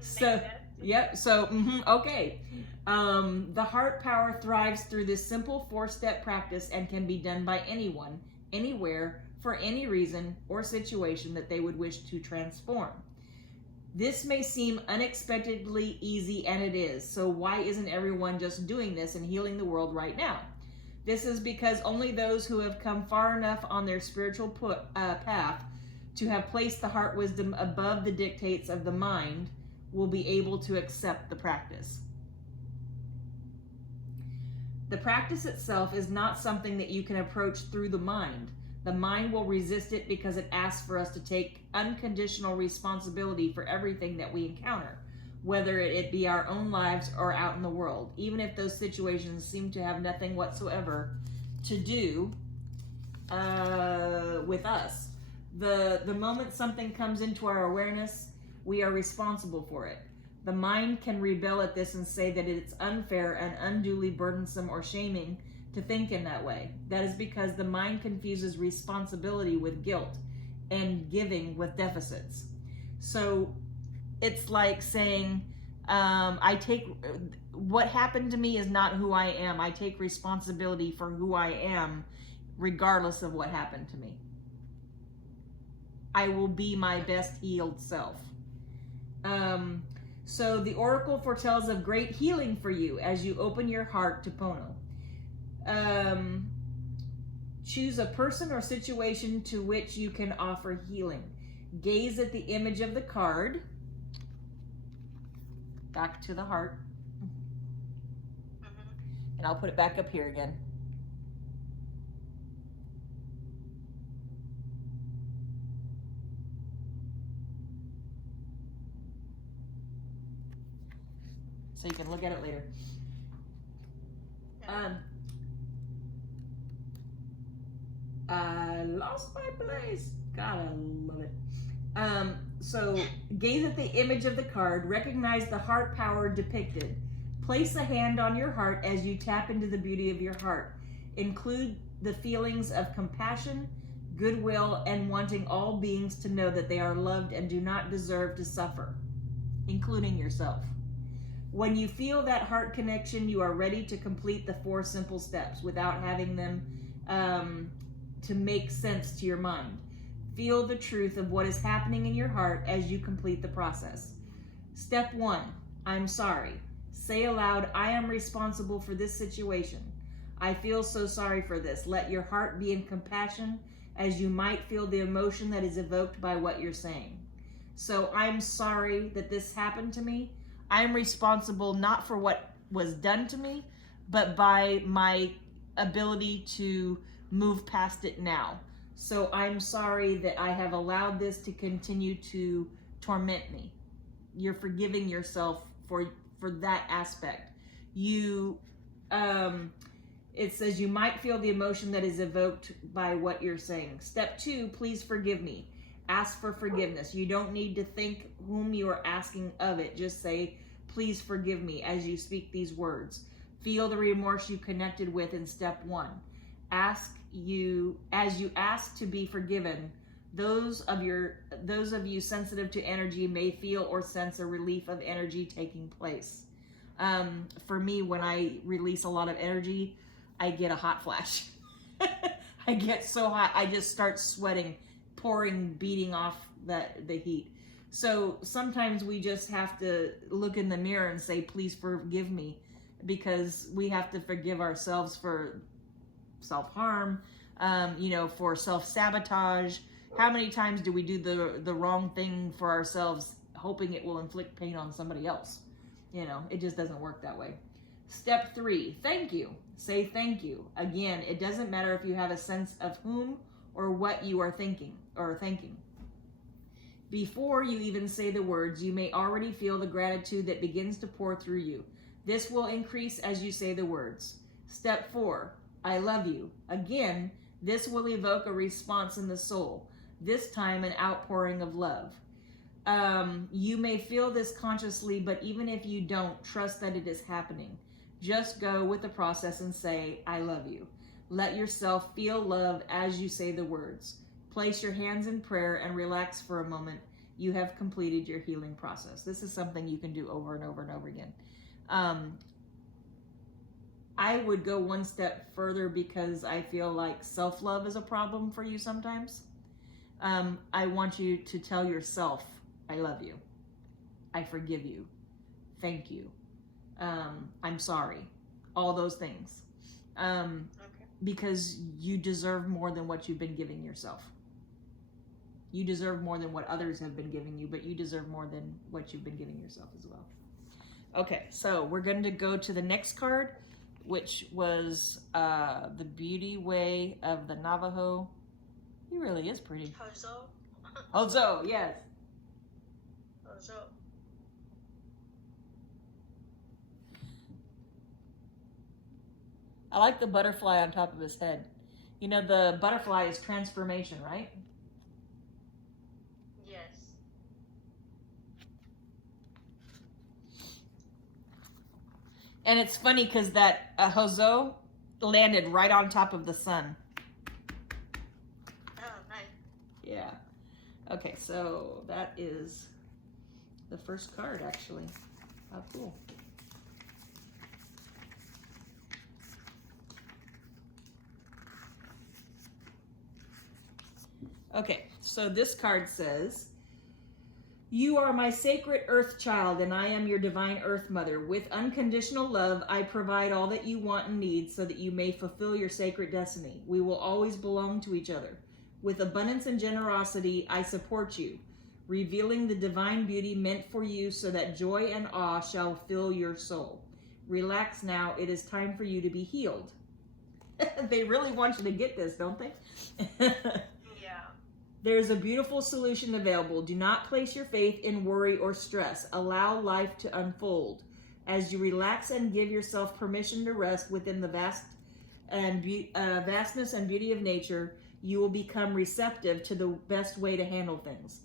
So, yep, so, okay. The heart power thrives through this simple 4-step practice and can be done by anyone, anywhere, for any reason or situation that they would wish to transform. This may seem unexpectedly easy, and it is. So why isn't everyone just doing this and healing the world right now? This is because only those who have come far enough on their spiritual path to have placed the heart wisdom above the dictates of the mind will be able to accept the practice. The practice itself is not something that you can approach through the mind. The mind will resist it because it asks for us to take unconditional responsibility for everything that we encounter, whether it be our own lives or out in the world, even if those situations seem to have nothing whatsoever to do with us. The moment something comes into our awareness, we are responsible for it. The mind can rebel at this and say that it's unfair and unduly burdensome or shaming to think in that way. That is because the mind confuses responsibility with guilt and giving with deficits. So it's like saying, what happened to me is not who I am. I take responsibility for who I am, regardless of what happened to me. I will be my best healed self. So the oracle foretells of great healing for you as you open your heart to Pono. Choose a person or situation to which you can offer healing. Gaze at the image of the card. Back to the heart. And I'll put it back up here again. So you can look at it later. I lost my place. God, I love it. So gaze at the image of the card. Recognize the heart power depicted. Place a hand on your heart as you tap into the beauty of your heart. Include the feelings of compassion, goodwill, and wanting all beings to know that they are loved and do not deserve to suffer, including yourself. When you feel that heart connection, you are ready to complete the 4 simple steps without having them to make sense to your mind. Feel the truth of what is happening in your heart as you complete the process. Step 1, I'm sorry. Say aloud, I am responsible for this situation. I feel so sorry for this. Let your heart be in compassion as you might feel the emotion that is evoked by what you're saying. So I'm sorry that this happened to me. I'm responsible not for what was done to me, but by my ability to move past it now. So I'm sorry that I have allowed this to continue to torment me. You're forgiving yourself for that aspect. You, it says you might feel the emotion that is evoked by what you're saying. Step 2, please forgive me. Ask for forgiveness. You don't need to think whom you are asking of it. Just say, please forgive me as you speak these words. Feel the remorse you connected with in step 1. As you ask to be forgiven, those of you sensitive to energy may feel or sense a relief of energy taking place. For me, when I release a lot of energy, I get a hot flash. I get so hot, I just start sweating, beating off the heat. So sometimes we just have to look in the mirror and say, please forgive me, because we have to forgive ourselves for self-harm, for self-sabotage. How many times do we do the wrong thing for ourselves, hoping it will inflict pain on somebody else? It just doesn't work that way. Step 3, thank you. Say thank you. Again, it doesn't matter if you have a sense of whom or what you are thinking or thanking. Before you even say the words, you may already feel the gratitude that begins to pour through you. This will increase as you say the words. Step 4, I love you. Again, this will evoke a response in the soul, this time an outpouring of love. You may feel this consciously, but even if you don't, trust that it is happening. Just go with the process and say, I love you. Let yourself feel love as you say the words. Place your hands in prayer and relax for a moment. You have completed your healing process. This is something you can do over and over and over again. I would go one step further because I feel like self-love is a problem for you sometimes. I want you to tell yourself, I love you. I forgive you. Thank you. I'm sorry. All those things. Because you deserve more than what you've been giving yourself. You deserve more than what others have been giving you, but you deserve more than what you've been giving yourself as well. Okay, so we're going to go to the next card, which was the Beauty Way of the Navajo. He really is pretty. Hozo. Hozo, yes. Hozo. I like the butterfly on top of his head. The butterfly is transformation, right? Yes. And it's funny because that Hozo landed right on top of the sun. Oh, nice. Yeah. Okay, so that is the first card, actually. How cool. Okay, so this card says, you are my sacred earth child, and I am your divine earth mother. With unconditional love, I provide all that you want and need so that you may fulfill your sacred destiny. We will always belong to each other. With abundance and generosity, I support you, revealing the divine beauty meant for you so that joy and awe shall fill your soul. Relax now. It is time for you to be healed. They really want you to get this, don't they? There's a beautiful solution available. Do not place your faith in worry or stress. Allow life to unfold. As you relax and give yourself permission to rest within the vastness and beauty of nature, you will become receptive to the best way to handle things.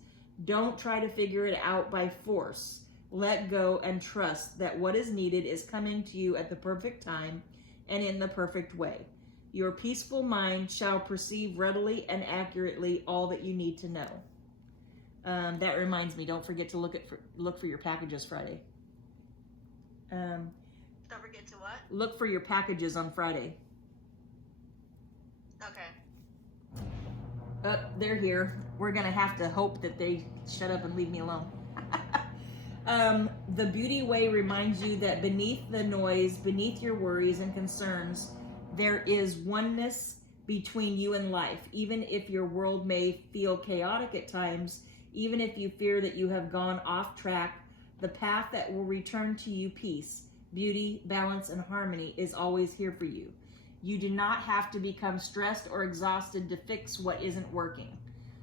Don't try to figure it out by force. Let go and trust that what is needed is coming to you at the perfect time and in the perfect way. Your peaceful mind shall perceive readily and accurately all that you need to know. That reminds me, don't forget to look for your packages Friday. Don't forget to what? Look for your packages on Friday. Okay. They're here. We're going to have to hope that they shut up and leave me alone. The beauty way reminds you that beneath the noise, beneath your worries and concerns, there is oneness between you and life. Even if your world may feel chaotic at times, even if you fear that you have gone off track, the path that will return to you peace, beauty, balance, and harmony is always here for you. You do not have to become stressed or exhausted to fix what isn't working.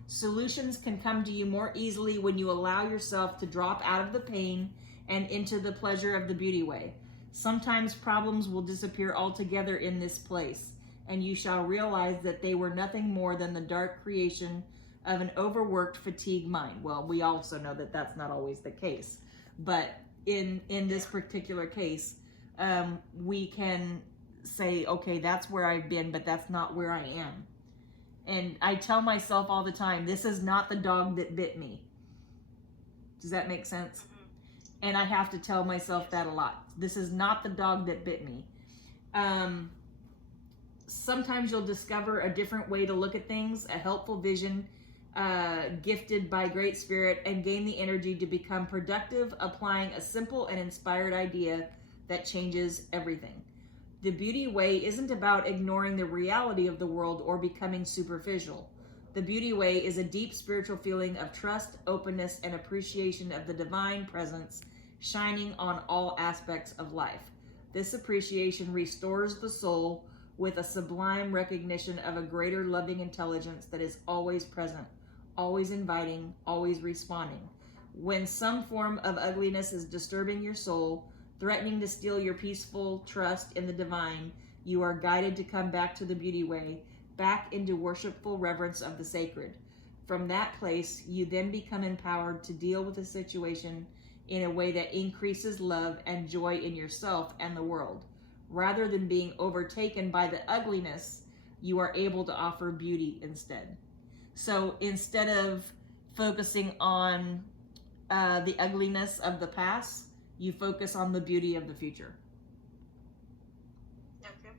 Solutions can come to you more easily when you allow yourself to drop out of the pain and into the pleasure of the beauty way. Sometimes problems will disappear altogether in this place, and you shall realize that they were nothing more than the dark creation of an overworked, fatigued mind. Well, we also know that that's not always the case, but in this particular case, we can say, okay, that's where I've been, but that's not where I am. And I tell myself all the time, this is not the dog that bit me. Does that make sense? And I have to tell myself that a lot. This is not the dog that bit me. Sometimes you'll discover a different way to look at things, a helpful vision, gifted by great spirit, and gain the energy to become productive, applying a simple and inspired idea that changes everything. The beauty way isn't about ignoring the reality of the world or becoming superficial. The beauty way is a deep spiritual feeling of trust, openness, and appreciation of the divine presence shining on all aspects of life. This appreciation restores the soul with a sublime recognition of a greater loving intelligence that is always present, always inviting, always responding. When some form of ugliness is disturbing your soul, threatening to steal your peaceful trust in the divine, you are guided to come back to the beauty way, back into worshipful reverence of the sacred. From that place, you then become empowered to deal with the situation in a way that increases love and joy in yourself and the world. Rather than being overtaken by the ugliness, you are able to offer beauty instead. So instead of focusing on the ugliness of the past, you focus on the beauty of the future. Okay.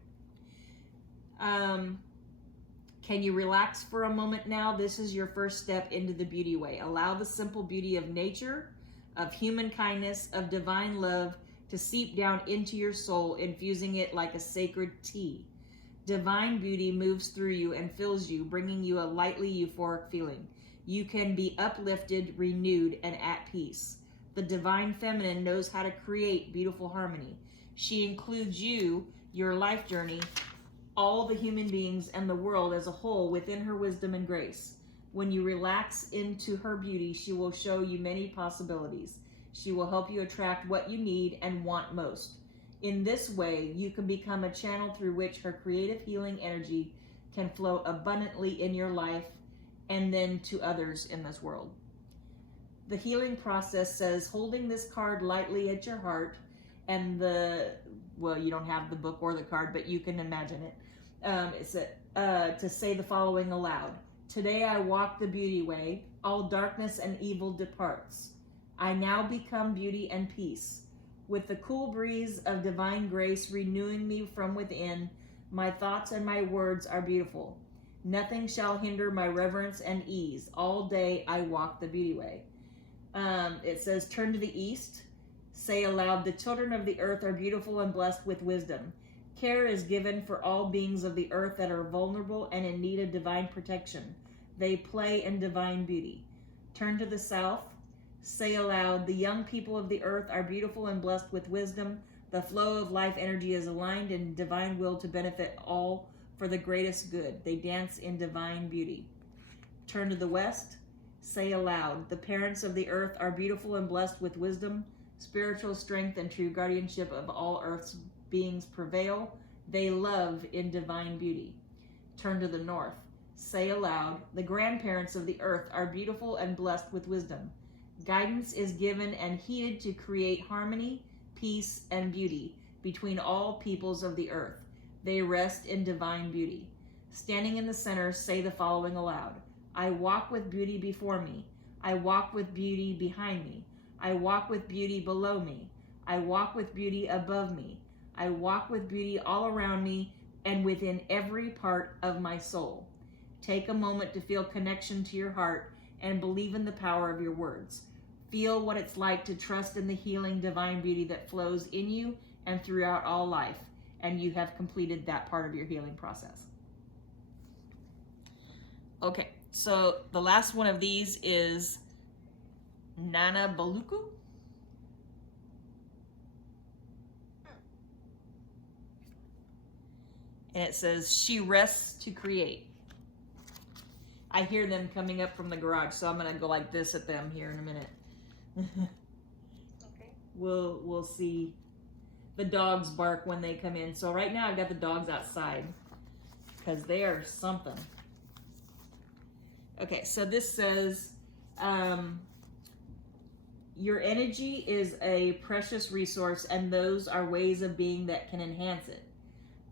Can you relax for a moment now? This is your first step into the beauty way. Allow the simple beauty of nature, of human kindness, of divine love to seep down into your soul, infusing it like a sacred tea. Divine beauty moves through you and fills you, bringing you a lightly euphoric feeling. You can be uplifted, renewed, and at peace. The divine feminine knows how to create beautiful harmony. She includes you, your life journey, all the human beings, and the world as a whole within her wisdom and grace. When you relax into her beauty, she will show you many possibilities. She will help you attract what you need and want most. In this way, you can become a channel through which her creative healing energy can flow abundantly in your life and then to others in this world. The healing process says, holding this card lightly at your heart, and you don't have the book or the card, but you can imagine it. It's to say the following aloud. Today I walk the beauty way. All darkness and evil departs. I now become beauty and peace. With the cool breeze of divine grace renewing me from within, my thoughts and my words are beautiful. Nothing shall hinder my reverence and ease. All day I walk the beauty way. It says, turn to the east. Say aloud, the children of the earth are beautiful and blessed with wisdom. Care is given for all beings of the earth that are vulnerable and in need of divine protection. They play in divine beauty. Turn to the south. Say aloud, the young people of the earth are beautiful and blessed with wisdom. The flow of life energy is aligned in divine will to benefit all for the greatest good. They dance in divine beauty. Turn to the west. Say aloud, the parents of the earth are beautiful and blessed with wisdom. Spiritual strength and true guardianship of all earth's beings prevail. They love in divine beauty. Turn to the north. Say aloud, the grandparents of the earth are beautiful and blessed with wisdom. Guidance is given and heeded to create harmony, peace, and beauty between all peoples of the earth. They rest in divine beauty. Standing in the center, say the following aloud. I walk with beauty before me. I walk with beauty behind me. I walk with beauty below me. I walk with beauty above me. I walk with beauty all around me and within every part of my soul. Take a moment to feel connection to your heart and believe in the power of your words. Feel what it's like to trust in the healing divine beauty that flows in you and throughout all life, and you have completed that part of your healing process. Okay, so the last one of these is Nana Baluku. And it says, she rests to create. I hear them coming up from the garage, so I'm going to go like this at them here in a minute. Okay. We'll see. The dogs bark when they come in. So right now I've got the dogs outside because they are something. Okay, so this says, your energy is a precious resource, and those are ways of being that can enhance it.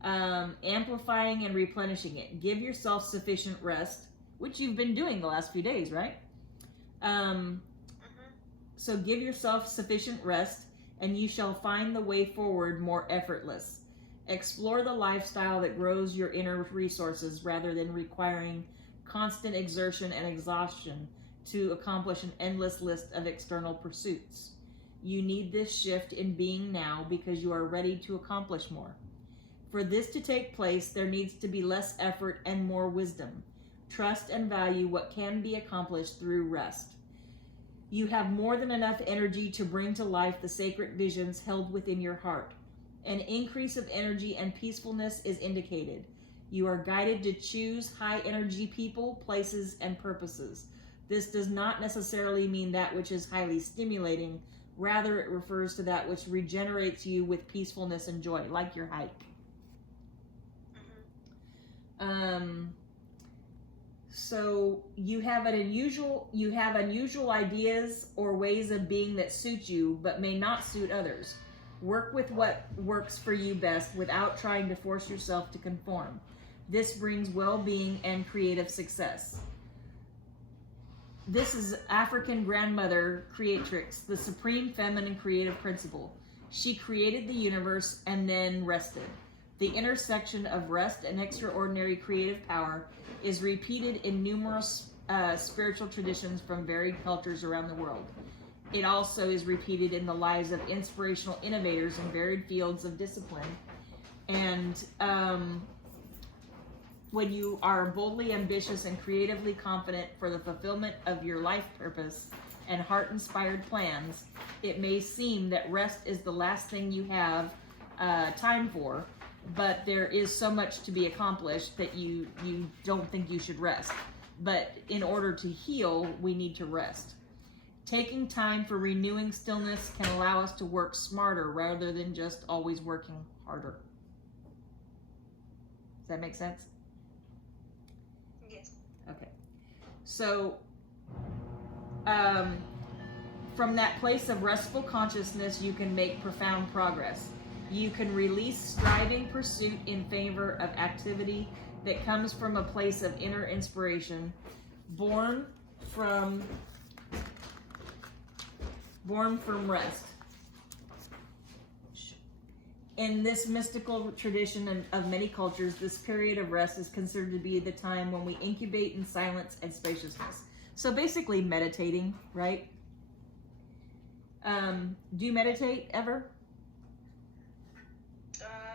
Amplifying and replenishing it. Give yourself sufficient rest, which you've been doing the last few days, right? So give yourself sufficient rest, and you shall find the way forward more effortless. Explore the lifestyle that grows your inner resources rather than requiring constant exertion and exhaustion to accomplish an endless list of external pursuits. You need this shift in being now because you are ready to accomplish more. For this to take place, there needs to be less effort and more wisdom. Trust and value what can be accomplished through rest. You have more than enough energy to bring to life the sacred visions held within your heart. An increase of energy and peacefulness is indicated. You are guided to choose high energy people, places, and purposes. This does not necessarily mean that which is highly stimulating. Rather, it refers to that which regenerates you with peacefulness and joy, like your hike. So you have unusual ideas or ways of being that suit you, but may not suit others. Work with what works for you best without trying to force yourself to conform. This brings well-being and creative success. This is African grandmother creatrix, the supreme feminine creative principle. She created the universe and then rested. The intersection of rest and extraordinary creative power is repeated in numerous spiritual traditions from varied cultures around the world. It also is repeated in the lives of inspirational innovators in varied fields of discipline. And when you are boldly ambitious and creatively confident for the fulfillment of your life purpose and heart-inspired plans, it may seem that rest is the last thing you have time for, but there is so much to be accomplished that you don't think you should rest. But in order to heal, we need to rest. Taking time for renewing stillness can allow us to work smarter rather than just always working harder. Does that make sense? Yes. Okay. So, from that place of restful consciousness, you can make profound progress. You can release striving pursuit in favor of activity that comes from a place of inner inspiration, born from rest. In this mystical tradition of many cultures, this period of rest is considered to be the time when we incubate in silence and spaciousness. So basically meditating, right? Do you meditate ever?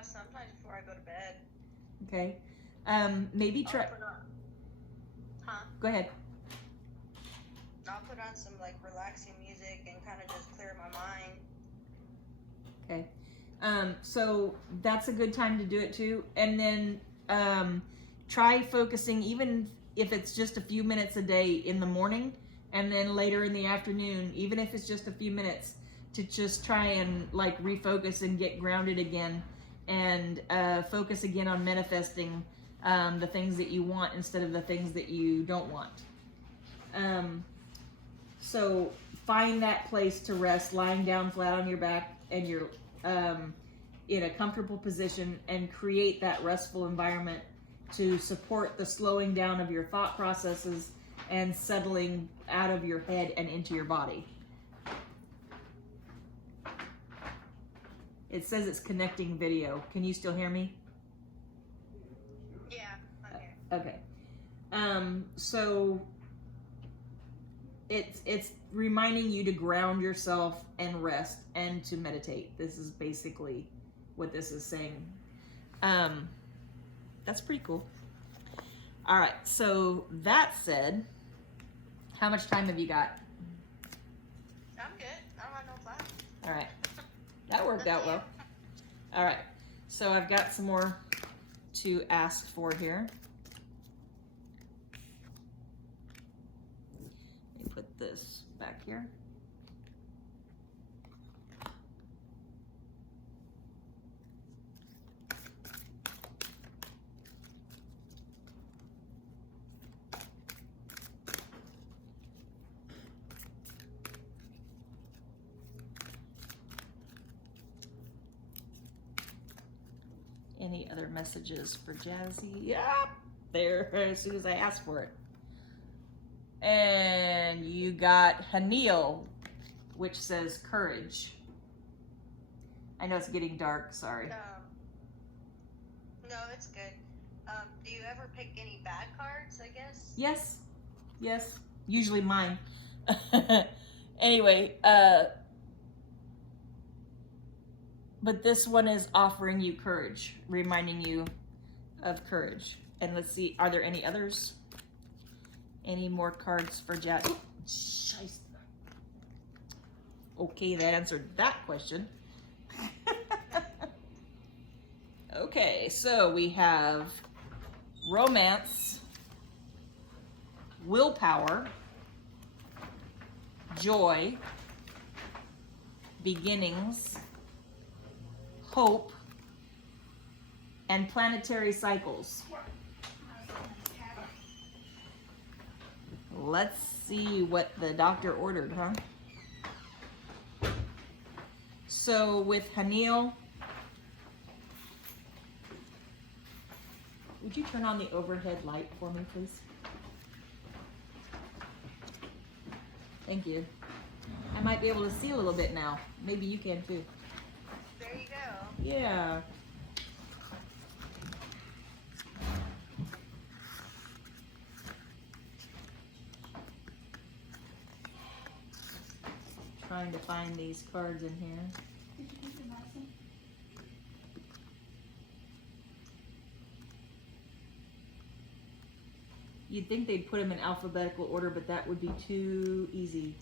Sometimes before I go to bed. Okay. Maybe try. Huh? Go ahead. I'll put on some like relaxing music and kind of just clear my mind. Okay. So that's a good time to do it too. And then try focusing, even if it's just a few minutes a day in the morning, and then later in the afternoon, even if it's just a few minutes, to just try and like refocus and get grounded again, and focus again on manifesting the things that you want instead of the things that you don't want. So find that place to rest, lying down flat on your back, and in a comfortable position and create that restful environment to support the slowing down of your thought processes and settling out of your head and into your body. It says it's connecting video. Can you still hear me? Yeah, I'm here. Okay. So it's reminding you to ground yourself and rest and to meditate. This is basically what this is saying. That's pretty cool. All right. So that said, how much time have you got? I'm good. I don't have no class. All right. That worked out well. All right. So I've got some more to ask for here. Let me put this back here. Any other messages for Jazzy? Yeah, there, as soon as I asked for it. And you got Hanil, which says courage. I know it's getting dark, sorry. No, it's good. Do you ever pick any bad cards, I guess? Yes, usually mine. Anyway, but this one is offering you courage, reminding you of courage. And let's see, are there any others? Any more cards for Jack? Okay, that answered that question. Okay, so we have romance, willpower, joy, beginnings, hope, and planetary cycles. Let's see what the doctor ordered, huh? So with Hanil, would you turn on the overhead light for me, please? Thank you. I might be able to see a little bit now. Maybe you can too. There you go. Yeah. Trying to find these cards in here. Did you keep the medicine? You'd think they'd put them in alphabetical order, but that would be too easy.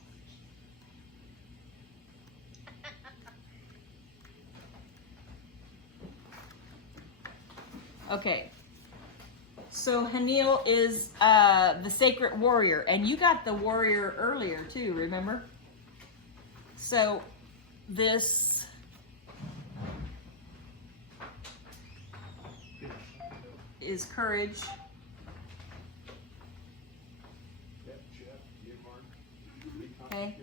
Okay. So Hanil is the sacred warrior, and you got the warrior earlier too, remember? So this is courage. Okay.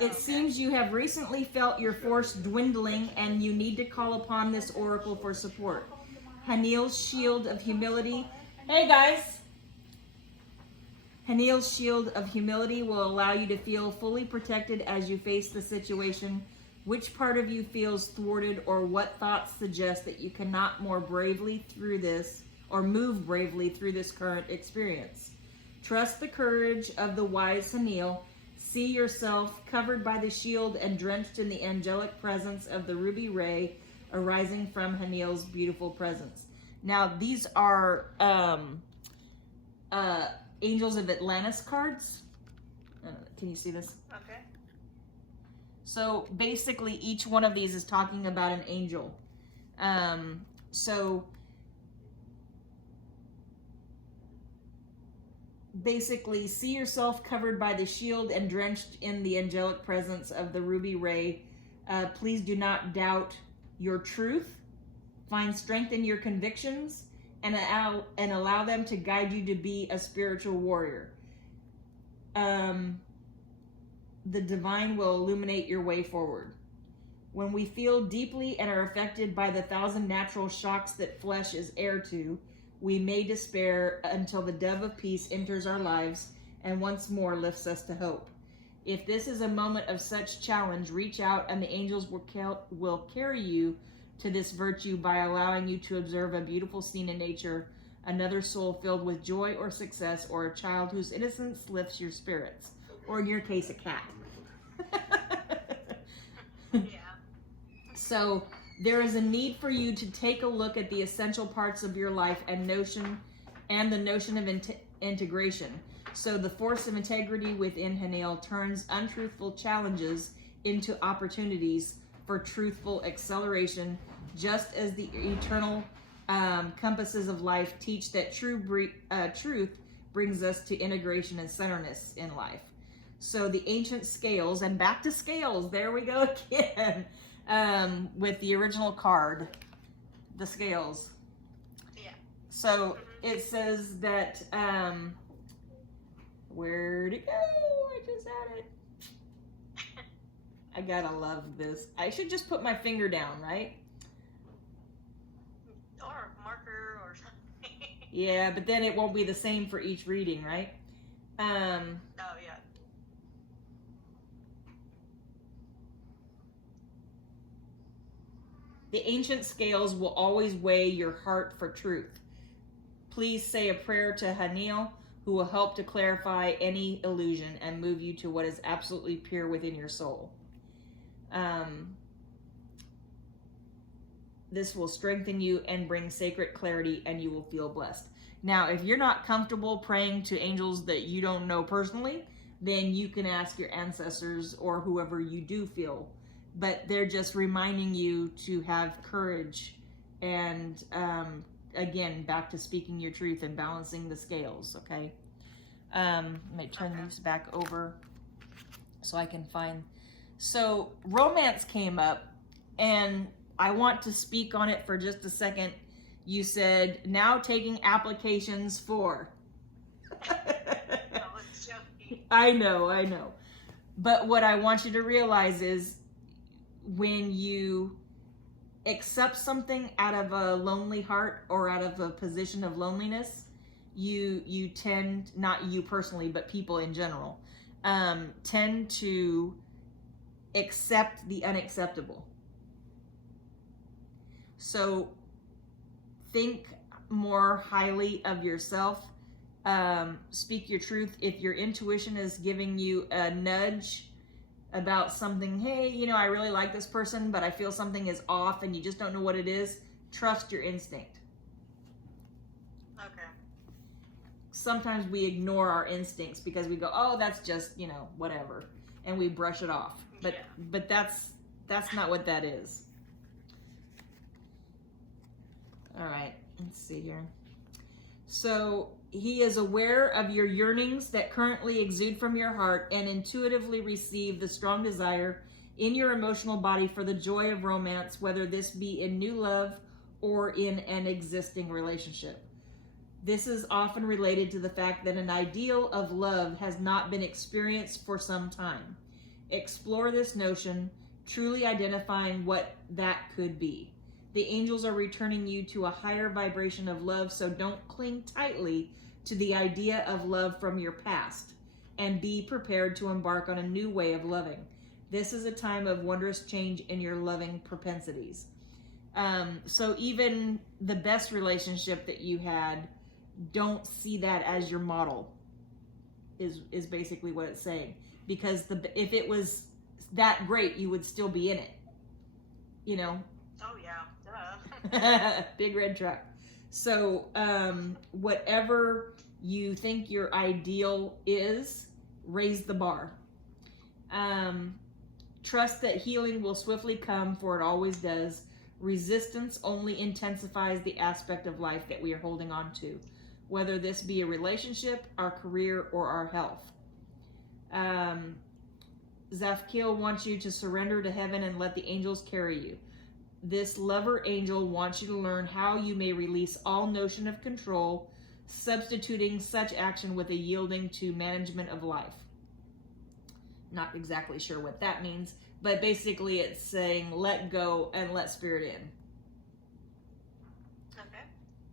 It seems you have recently felt your force dwindling and you need to call upon this oracle for support. Hanil's shield of humility. Hey guys! Hanil's shield of humility will allow you to feel fully protected as you face the situation. Which part of you feels thwarted, or what thoughts suggest that you cannot more bravely through this, or move bravely through this current experience? Trust the courage of the wise Hanil. See yourself covered by the shield and drenched in the angelic presence of the ruby ray arising from Hanil's beautiful presence. Now, these are Angels of Atlantis cards. Can you see this? Okay. So basically, each one of these is talking about an angel. So basically, see yourself covered by the shield and drenched in the angelic presence of the ruby ray. Please do not doubt your truth. Find strength in your convictions and allow them to guide you to be a spiritual warrior. The divine will illuminate your way forward. When we feel deeply and are affected by the 1,000 natural shocks that flesh is heir to, we may despair until the dove of peace enters our lives and once more lifts us to hope. If this is a moment of such challenge, reach out and the angels will carry you to this virtue by allowing you to observe a beautiful scene in nature, another soul filled with joy or success, or a child whose innocence lifts your spirits. Or in your case, a cat. Yeah. So there is a need for you to take a look at the essential parts of your life and the notion of integration. So the force of integrity within Hanil turns untruthful challenges into opportunities for truthful acceleration, just as the eternal compasses of life teach that truth brings us to integration and centeredness in life. So the ancient scales, and back to scales, there we go again, with the original card, the scales. Yeah. So it says that, where'd it go? I just had it. I gotta love this. I should just put my finger down, right? Or a marker or something. Yeah, but then it won't be the same for each reading, right? Oh, yeah. The ancient scales will always weigh your heart for truth. Please say a prayer to Hanil, who will help to clarify any illusion and move you to what is absolutely pure within your soul. This will strengthen you and bring sacred clarity, and you will feel blessed. Now, if you're not comfortable praying to angels that you don't know personally, then you can ask your ancestors or whoever you do feel. But they're just reminding you to have courage and, again, back to speaking your truth and balancing the scales, okay? Let me turn these back over so I can find. So romance came up, and I want to speak on it for just a second. You said, now taking applications for. I know. But what I want you to realize is when you accept something out of a lonely heart or out of a position of loneliness, you tend, not you personally, but people in general, tend to accept the unacceptable. So think more highly of yourself. Speak your truth. If your intuition is giving you a nudge about something, hey, I really like this person, but I feel something is off and you just don't know what it is, trust your instinct. Okay. Sometimes we ignore our instincts because we go, oh, that's just, whatever, and we brush it off. But that's not what that is. All right, let's see here. So he is aware of your yearnings that currently exude from your heart and intuitively receive the strong desire in your emotional body for the joy of romance, whether this be in new love or in an existing relationship. This is often related to the fact that an ideal of love has not been experienced for some time. Explore this notion, truly identifying what that could be. The angels are returning you to a higher vibration of love, so don't cling tightly to the idea of love from your past, and be prepared to embark on a new way of loving. This is a time of wondrous change in your loving propensities. So even the best relationship that you had, don't see that as your model, is basically what it's saying. Because if it was that great, you would still be in it. Oh, yeah. Duh. Big red truck. So whatever you think your ideal is, raise the bar. Trust that healing will swiftly come, for it always does. Resistance only intensifies the aspect of life that we are holding on to, whether this be a relationship, our career, or our health. Zafkiel wants you to surrender to heaven and let the angels carry you. This lover angel wants you to learn how you may release all notion of control, substituting such action with a yielding to management of life. Not exactly sure what that means, but basically it's saying let go and let spirit in. Okay.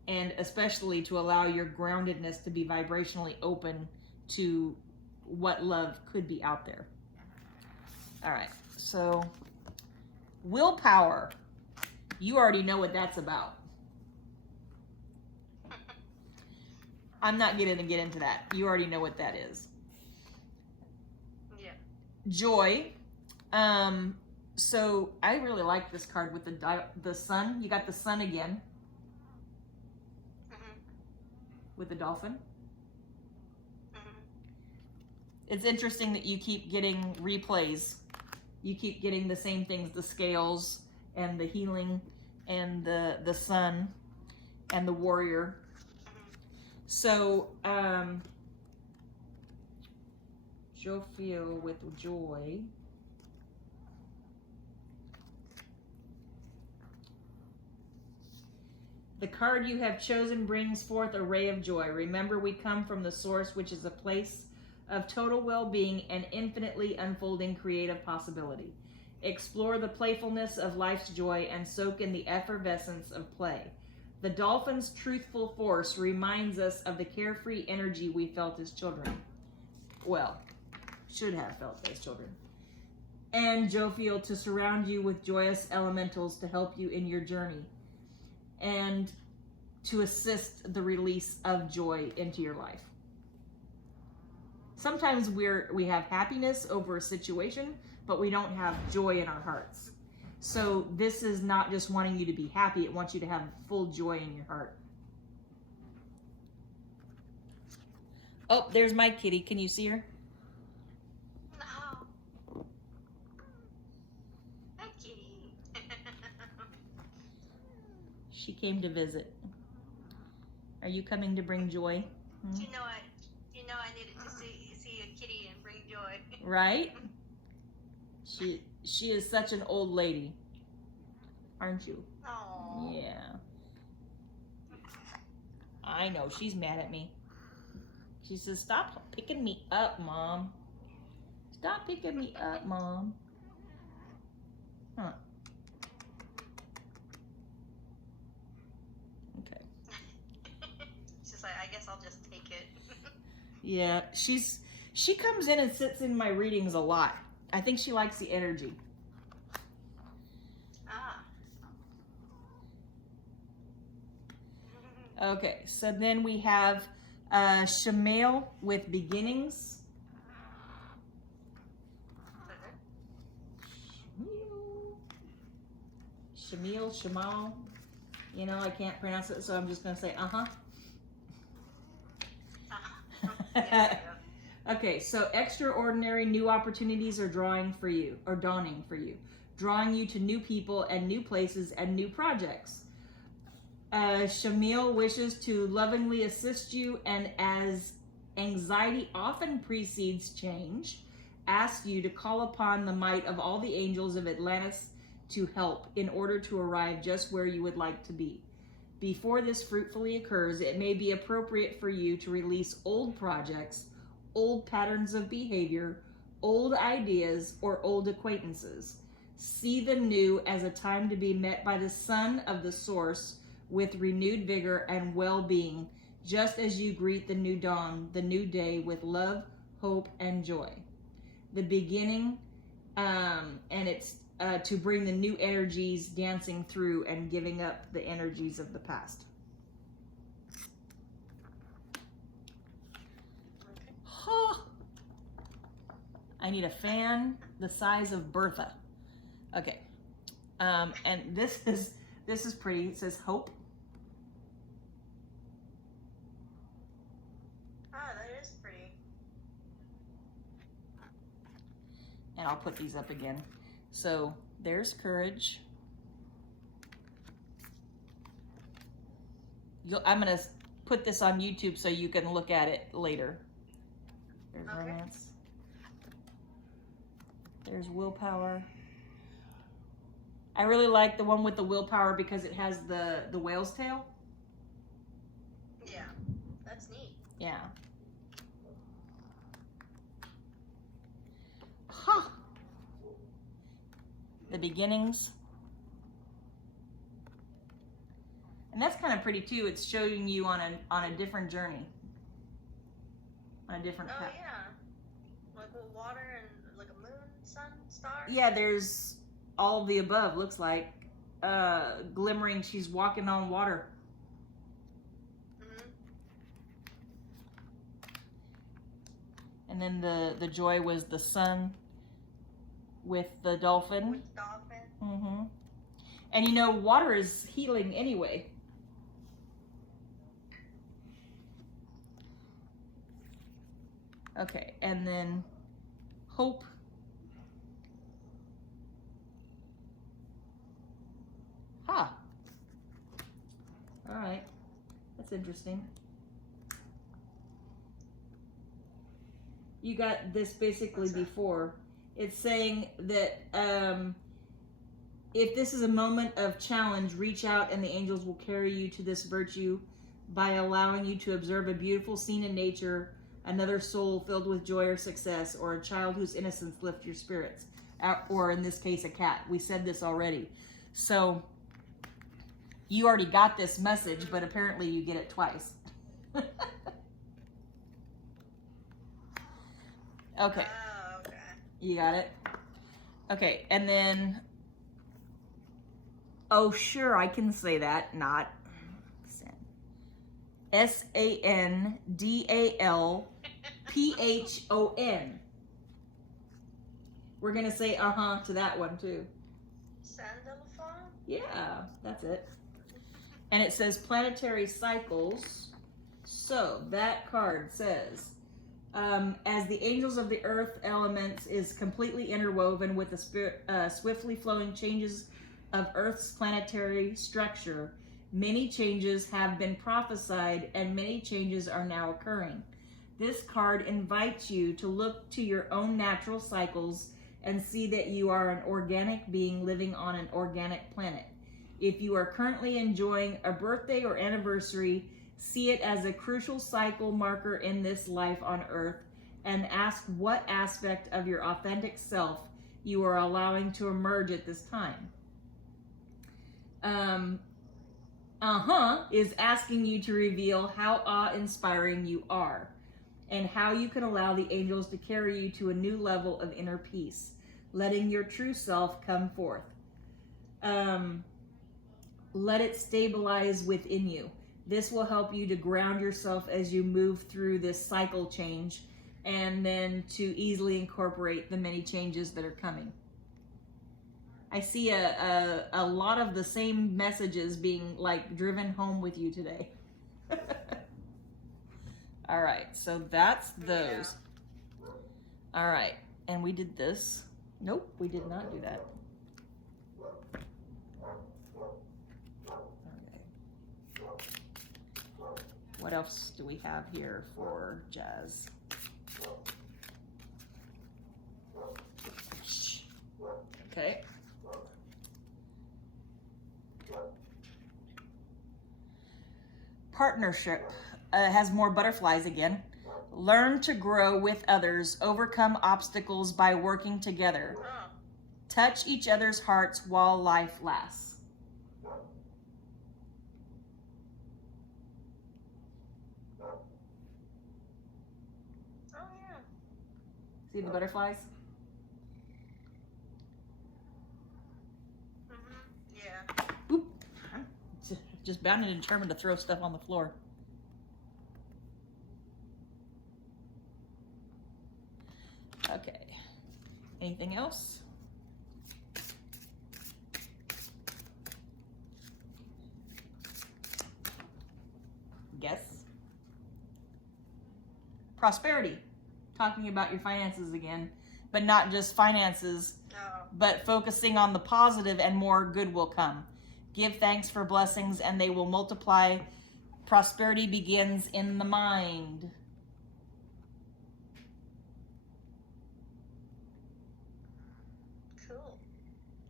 And especially to allow your groundedness to be vibrationally open to what love could be out there. All right, so willpower. You already know what that's about. I'm not going to get into that. You already know what that is. Yeah. Joy. So I really like this card with the sun. You got the sun again. Mm-hmm. With the dolphin. Mm-hmm. It's interesting that you keep getting replays. You keep getting the same things, the scales and the healing and the sun and the warrior. So, Jofiel with joy. The card you have chosen brings forth a ray of joy. Remember, we come from the source, which is a place of total well-being and infinitely unfolding creative possibility. Explore the playfulness of life's joy and soak in the effervescence of play. The dolphin's truthful force reminds us of the carefree energy we felt as children. Well, should have felt as children. And Jofiel, to surround you with joyous elementals to help you in your journey and to assist the release of joy into your life. Sometimes we have happiness over a situation, but we don't have joy in our hearts. So this is not just wanting you to be happy, it wants you to have full joy in your heart. Oh, there's my kitty. Can you see her? No. Hi, kitty. She came to visit. Are you coming to bring joy? You know I needed to see a kitty and bring joy. Right? She is such an old lady, aren't you? Aww. Yeah. I know, she's mad at me. She says, stop picking me up, Mom. Stop picking me up, Mom. Huh. Okay. She's like, I guess I'll just take it. Yeah, she comes in and sits in my readings a lot. I think she likes the energy. Ah. Okay, so then we have Shamail with beginnings. Shamal. You know, I can't pronounce it, so I'm just going to say uh-huh. Yeah. Okay, so extraordinary new opportunities are dawning for you, drawing you to new people and new places and new projects. Shamil wishes to lovingly assist you, and as anxiety often precedes change, asks you to call upon the might of all the angels of Atlantis to help in order to arrive just where you would like to be. Before this fruitfully occurs, it may be appropriate for you to release old projects, old patterns of behavior, old ideas, or old acquaintances. See the new as a time to be met by the sun of the source with renewed vigor and well-being, just as you greet the new dawn, the new day, with love, hope, and joy. The beginning, and it's to bring the new energies dancing through and giving up the energies of the past. Oh, I need a fan the size of Bertha. Okay, and this is pretty. It says hope. Ah, that is pretty. And I'll put these up again. So there's courage. I'm going to put this on YouTube so you can look at it later. There's romance. There's willpower. I really like the one with the willpower because it has the whale's tail. Yeah, that's neat. Yeah. Huh. the beginnings. And that's kind of pretty too. It's showing you on a different journey, on a different path. Oh yeah, like with water and like a moon, sun, star. Yeah, there's all of the above. Looks like glimmering. She's walking on water. Mm-hmm. And then the joy was the sun with the dolphin. With dolphin. Mm-hmm. And you know, water is healing anyway. Okay, and then hope. Ha. All right, that's interesting. You got this basically before. It's saying that if this is a moment of challenge, reach out and the angels will carry you to this virtue by allowing you to observe a beautiful scene in nature, another soul filled with joy or success, or a child whose innocence lift your spirits, or in this case, a cat. We said this already. So you already got this message, but apparently you get it twice. Okay. Oh, okay. You got it? Okay, and then, oh, sure, I can say that, not SANDALPHON. We're going to say uh-huh to that one, too. Sandalophone? Yeah, that's it. And it says planetary cycles. So that card says, as the angels of the earth elements is completely interwoven with the swiftly flowing changes of Earth's planetary structure, many changes have been prophesied and many changes are now occurring. This card invites you to look to your own natural cycles and see that you are an organic being living on an organic planet. If you are currently enjoying a birthday or anniversary, see it as a crucial cycle marker in this life on Earth and ask what aspect of your authentic self you are allowing to emerge at this time. Is asking you to reveal how awe-inspiring you are and how you can allow the angels to carry you to a new level of inner peace, letting your true self come forth. Let it stabilize within you. This will help you to ground yourself as you move through this cycle change and then to easily incorporate the many changes that are coming. I see a lot of the same messages being like driven home with you today. All right, so that's those. All right, and we did this. Nope, we did not do that. What else do we have here for Jazz? Okay. Partnership has more butterflies again. Learn to grow with others, overcome obstacles by working together. Touch each other's hearts while life lasts. See the butterflies? Yeah. Oop. I'm just bound and determined to throw stuff on the floor. Okay. Anything else? Guess? Prosperity. Talking about your finances again, but not just finances, but focusing on the positive and more good will come. Give thanks for blessings and they will multiply. Prosperity begins in the mind. Cool.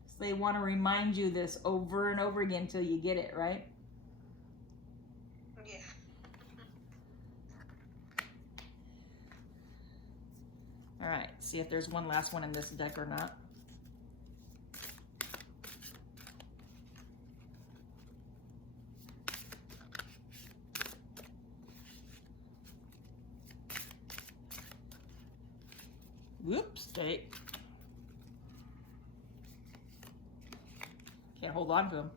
So they want to remind you this over and over again until you get it, right? Yeah. All right, see if there's one last one in this deck or not. Okay. Can't hold on to them.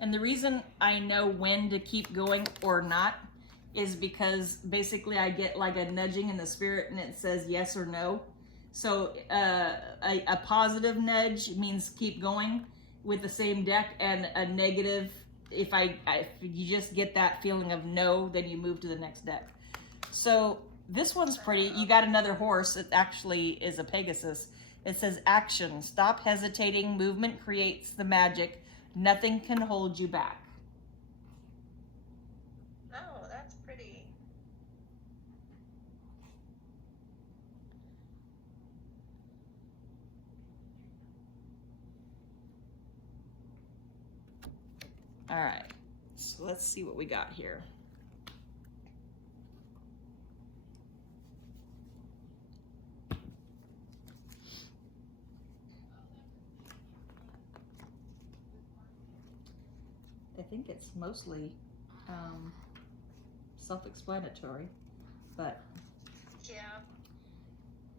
And the reason I know when to keep going or not is because basically I get like a nudging in the spirit and it says yes or no. So a positive nudge means keep going with the same deck, and a negative, if you just get that feeling of no, then you move to the next deck. So this one's pretty. You got another horse. It actually is a Pegasus. It says action. Stop hesitating. Movement creates the magic. Nothing can hold you back. Oh, that's pretty. All right, so let's see what we got here. I think it's mostly self-explanatory, but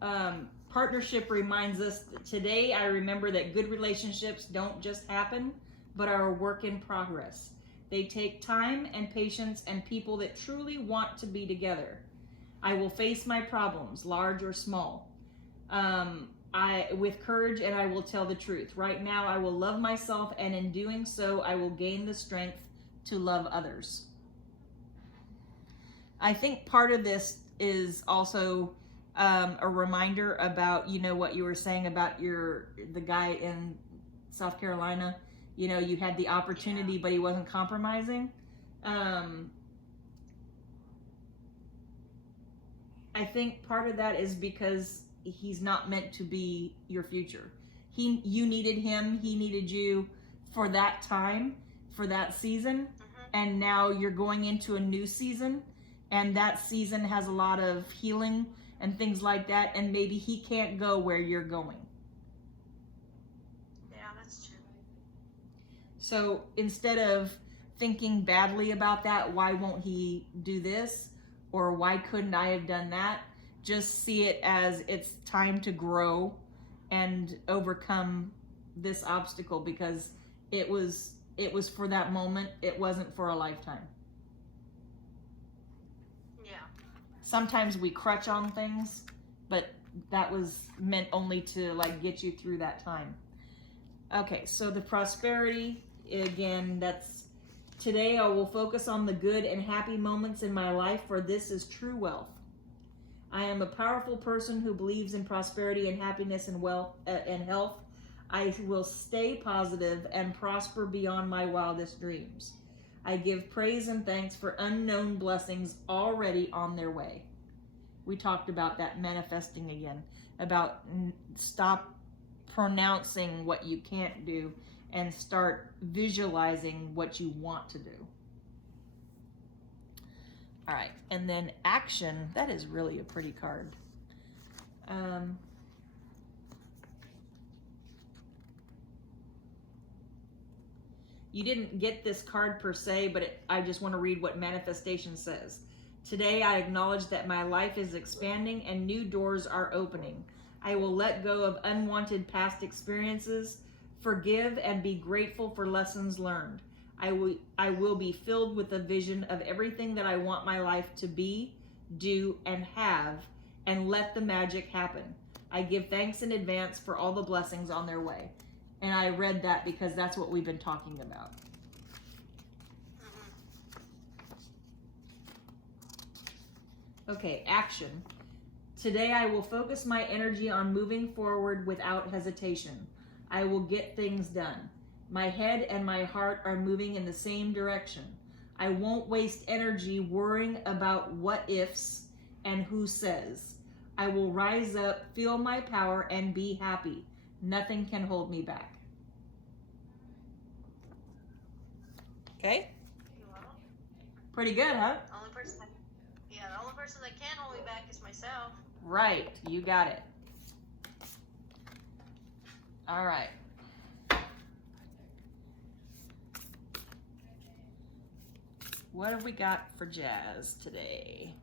Yeah. Partnership reminds us that today I remember that good relationships don't just happen, but are a work in progress. They take time and patience and people that truly want to be together. I will face my problems, large or small, with courage, and I will tell the truth. Right now, I will love myself, and in doing so, I will gain the strength to love others. I think part of this is also a reminder about, you know, what you were saying about the guy in South Carolina. You know, you had the opportunity, but he wasn't compromising. I think part of that is because he's not meant to be your future. You needed him, he needed you for that time, for that season, and now you're going into a new season, and that season has a lot of healing and things like that, and maybe he can't go where you're going. Yeah, that's true. So instead of thinking badly about that, why won't he do this? Or why couldn't I have done that? Just see it as it's time to grow and overcome this obstacle, because it was for that moment. It wasn't for a lifetime. Yeah. Sometimes we crutch on things, but that was meant only to like get you through that time. Okay, so the prosperity, again, that's today I will focus on the good and happy moments in my life, for this is true wealth. I am a powerful person who believes in prosperity and happiness and wealth and health. I will stay positive and prosper beyond my wildest dreams. I give praise and thanks for unknown blessings already on their way. We talked about that manifesting again, about stop pronouncing what you can't do and start visualizing what you want to do. All right, and then action, that is really a pretty card. You didn't get this card per se, but I just want to read what manifestation says. Today I acknowledge that my life is expanding and new doors are opening. I will let go of unwanted past experiences, forgive, and be grateful for lessons learned. I will be filled with a vision of everything that I want my life to be, do, and have, and let the magic happen. I give thanks in advance for all the blessings on their way. And I read that because that's what we've been talking about. Okay, action. Today I will focus my energy on moving forward without hesitation. I will get things done. My head and my heart are moving in the same direction. I won't waste energy worrying about what ifs and who says. I will rise up, feel my power, and be happy. Nothing can hold me back. Okay? Pretty good, huh? Only person. Yeah. Yeah, the only person that can hold me back is myself. Right, you got it. All right. What have we got for Jazz today?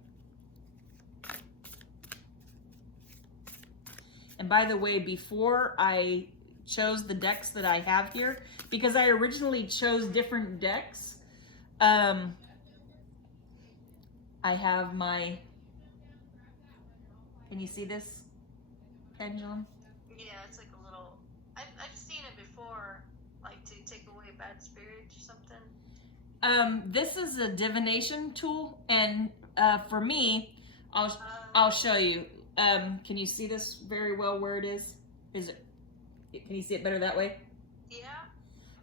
And by the way, before I chose the decks that I have here, because I originally chose different decks, I have my, can you see this pendulum? Yeah, it's like a little, I've seen it before, like to take away bad spirits or something. This is a divination tool, and for me, I'll show you. Can you see this very well where it is? Is it? Can you see it better that way? Yeah.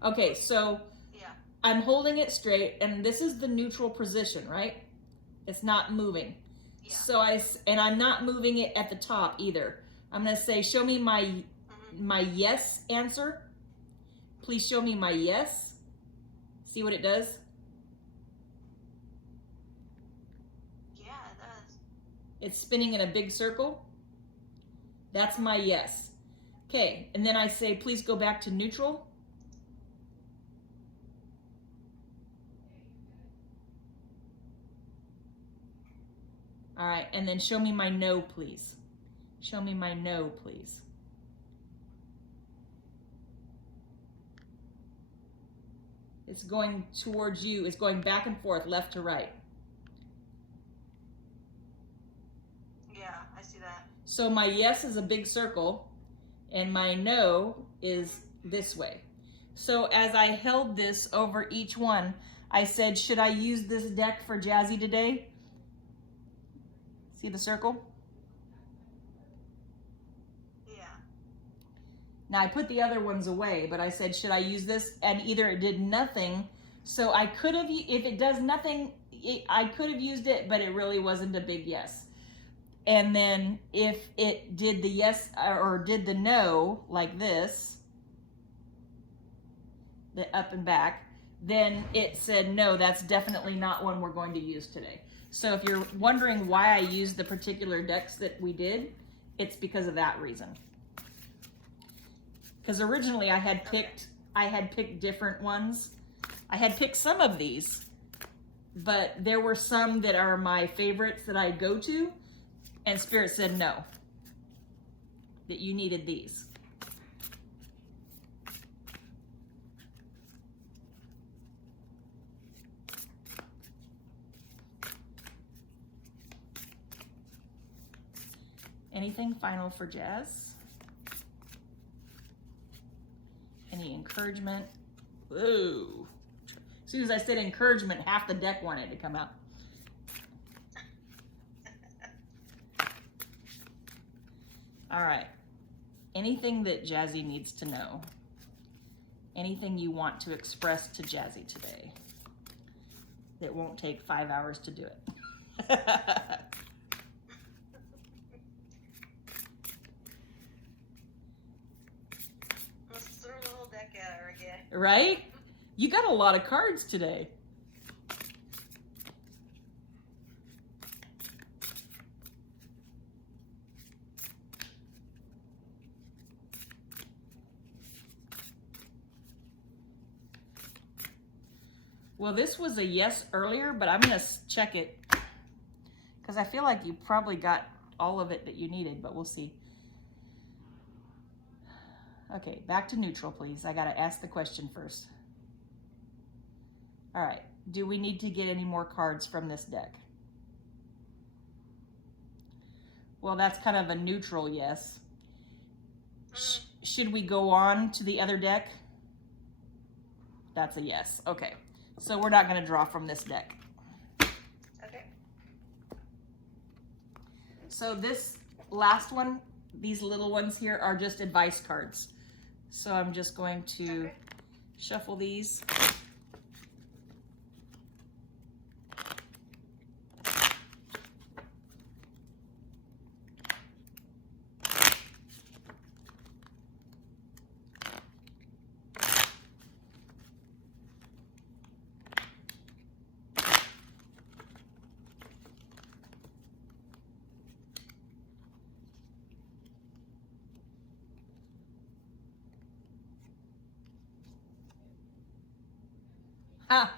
Okay, so Yeah. I'm holding it straight, and this is the neutral position, right? It's not moving. Yeah. So I'm not moving it at the top either. I'm gonna say, show me my yes answer. Please show me my yes. See what it does? Yeah, it does. It's spinning in a big circle. That's my yes. Okay, and then I say, please go back to neutral. All right, and then show me my no, please. Show me my no, please. It's going towards you. It's going back and forth, left to right. Yeah, I see that. So my yes is a big circle, and my no is this way. So as I held this over each one, I said, should I use this deck for Jazzy today? See the circle? Yeah. Now I put the other ones away, but I said, should I use this? And either it did nothing. So I could have, if it does nothing, I could have used it, but it really wasn't a big yes. And then if it did the yes or did the no, like this, the up and back, then it said, no, that's definitely not one we're going to use today. So if you're wondering why I used the particular decks that we did, it's because of that reason. Because originally I had picked different ones. I had picked some of these, but there were some that are my favorites that I go to, and Spirit said no, that you needed these. Anything final for Jazz? Any encouragement? Whoa. As soon as I said encouragement, half the deck wanted to come out. All right. Anything that Jazzy needs to know? Anything you want to express to Jazzy today that won't take 5 hours to do it? Let's throw the whole deck at her again. Right? You got a lot of cards today. Well, this was a yes earlier, but I'm going to check it because I feel like you probably got all of it that you needed, but we'll see. Okay, back to neutral, please. I got to ask the question first. All right, do we need to get any more cards from this deck? Well, that's kind of a neutral yes. Should we go on to the other deck? That's a yes. Okay. So we're not going to draw from this deck. Okay. So this last one, these little ones here are just advice cards. So I'm just going to shuffle these.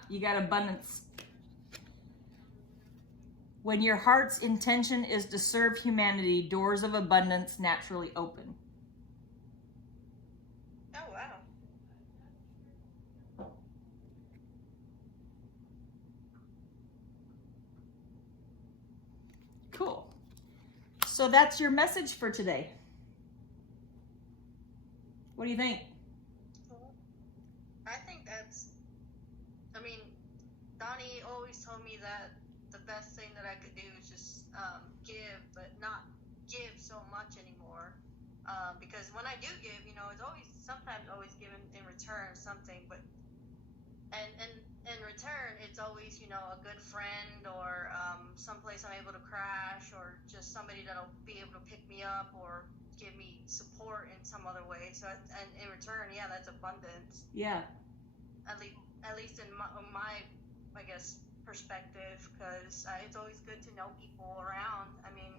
You got abundance. When your heart's intention is to serve humanity, doors of abundance naturally open. Oh, wow. Cool. So that's your message for today. What do you think? I think that's, I mean, Donnie always told me that the best thing that I could do is just give, but not give so much anymore. Because when I do give, you know, it's always, sometimes always given in return something, but, and in return, it's always, you know, a good friend or someplace I'm able to crash or just somebody that'll be able to pick me up or give me support in some other way. So, and in return, yeah, that's abundance. Yeah. At least in my I guess, perspective, because it's always good to know people around. I mean,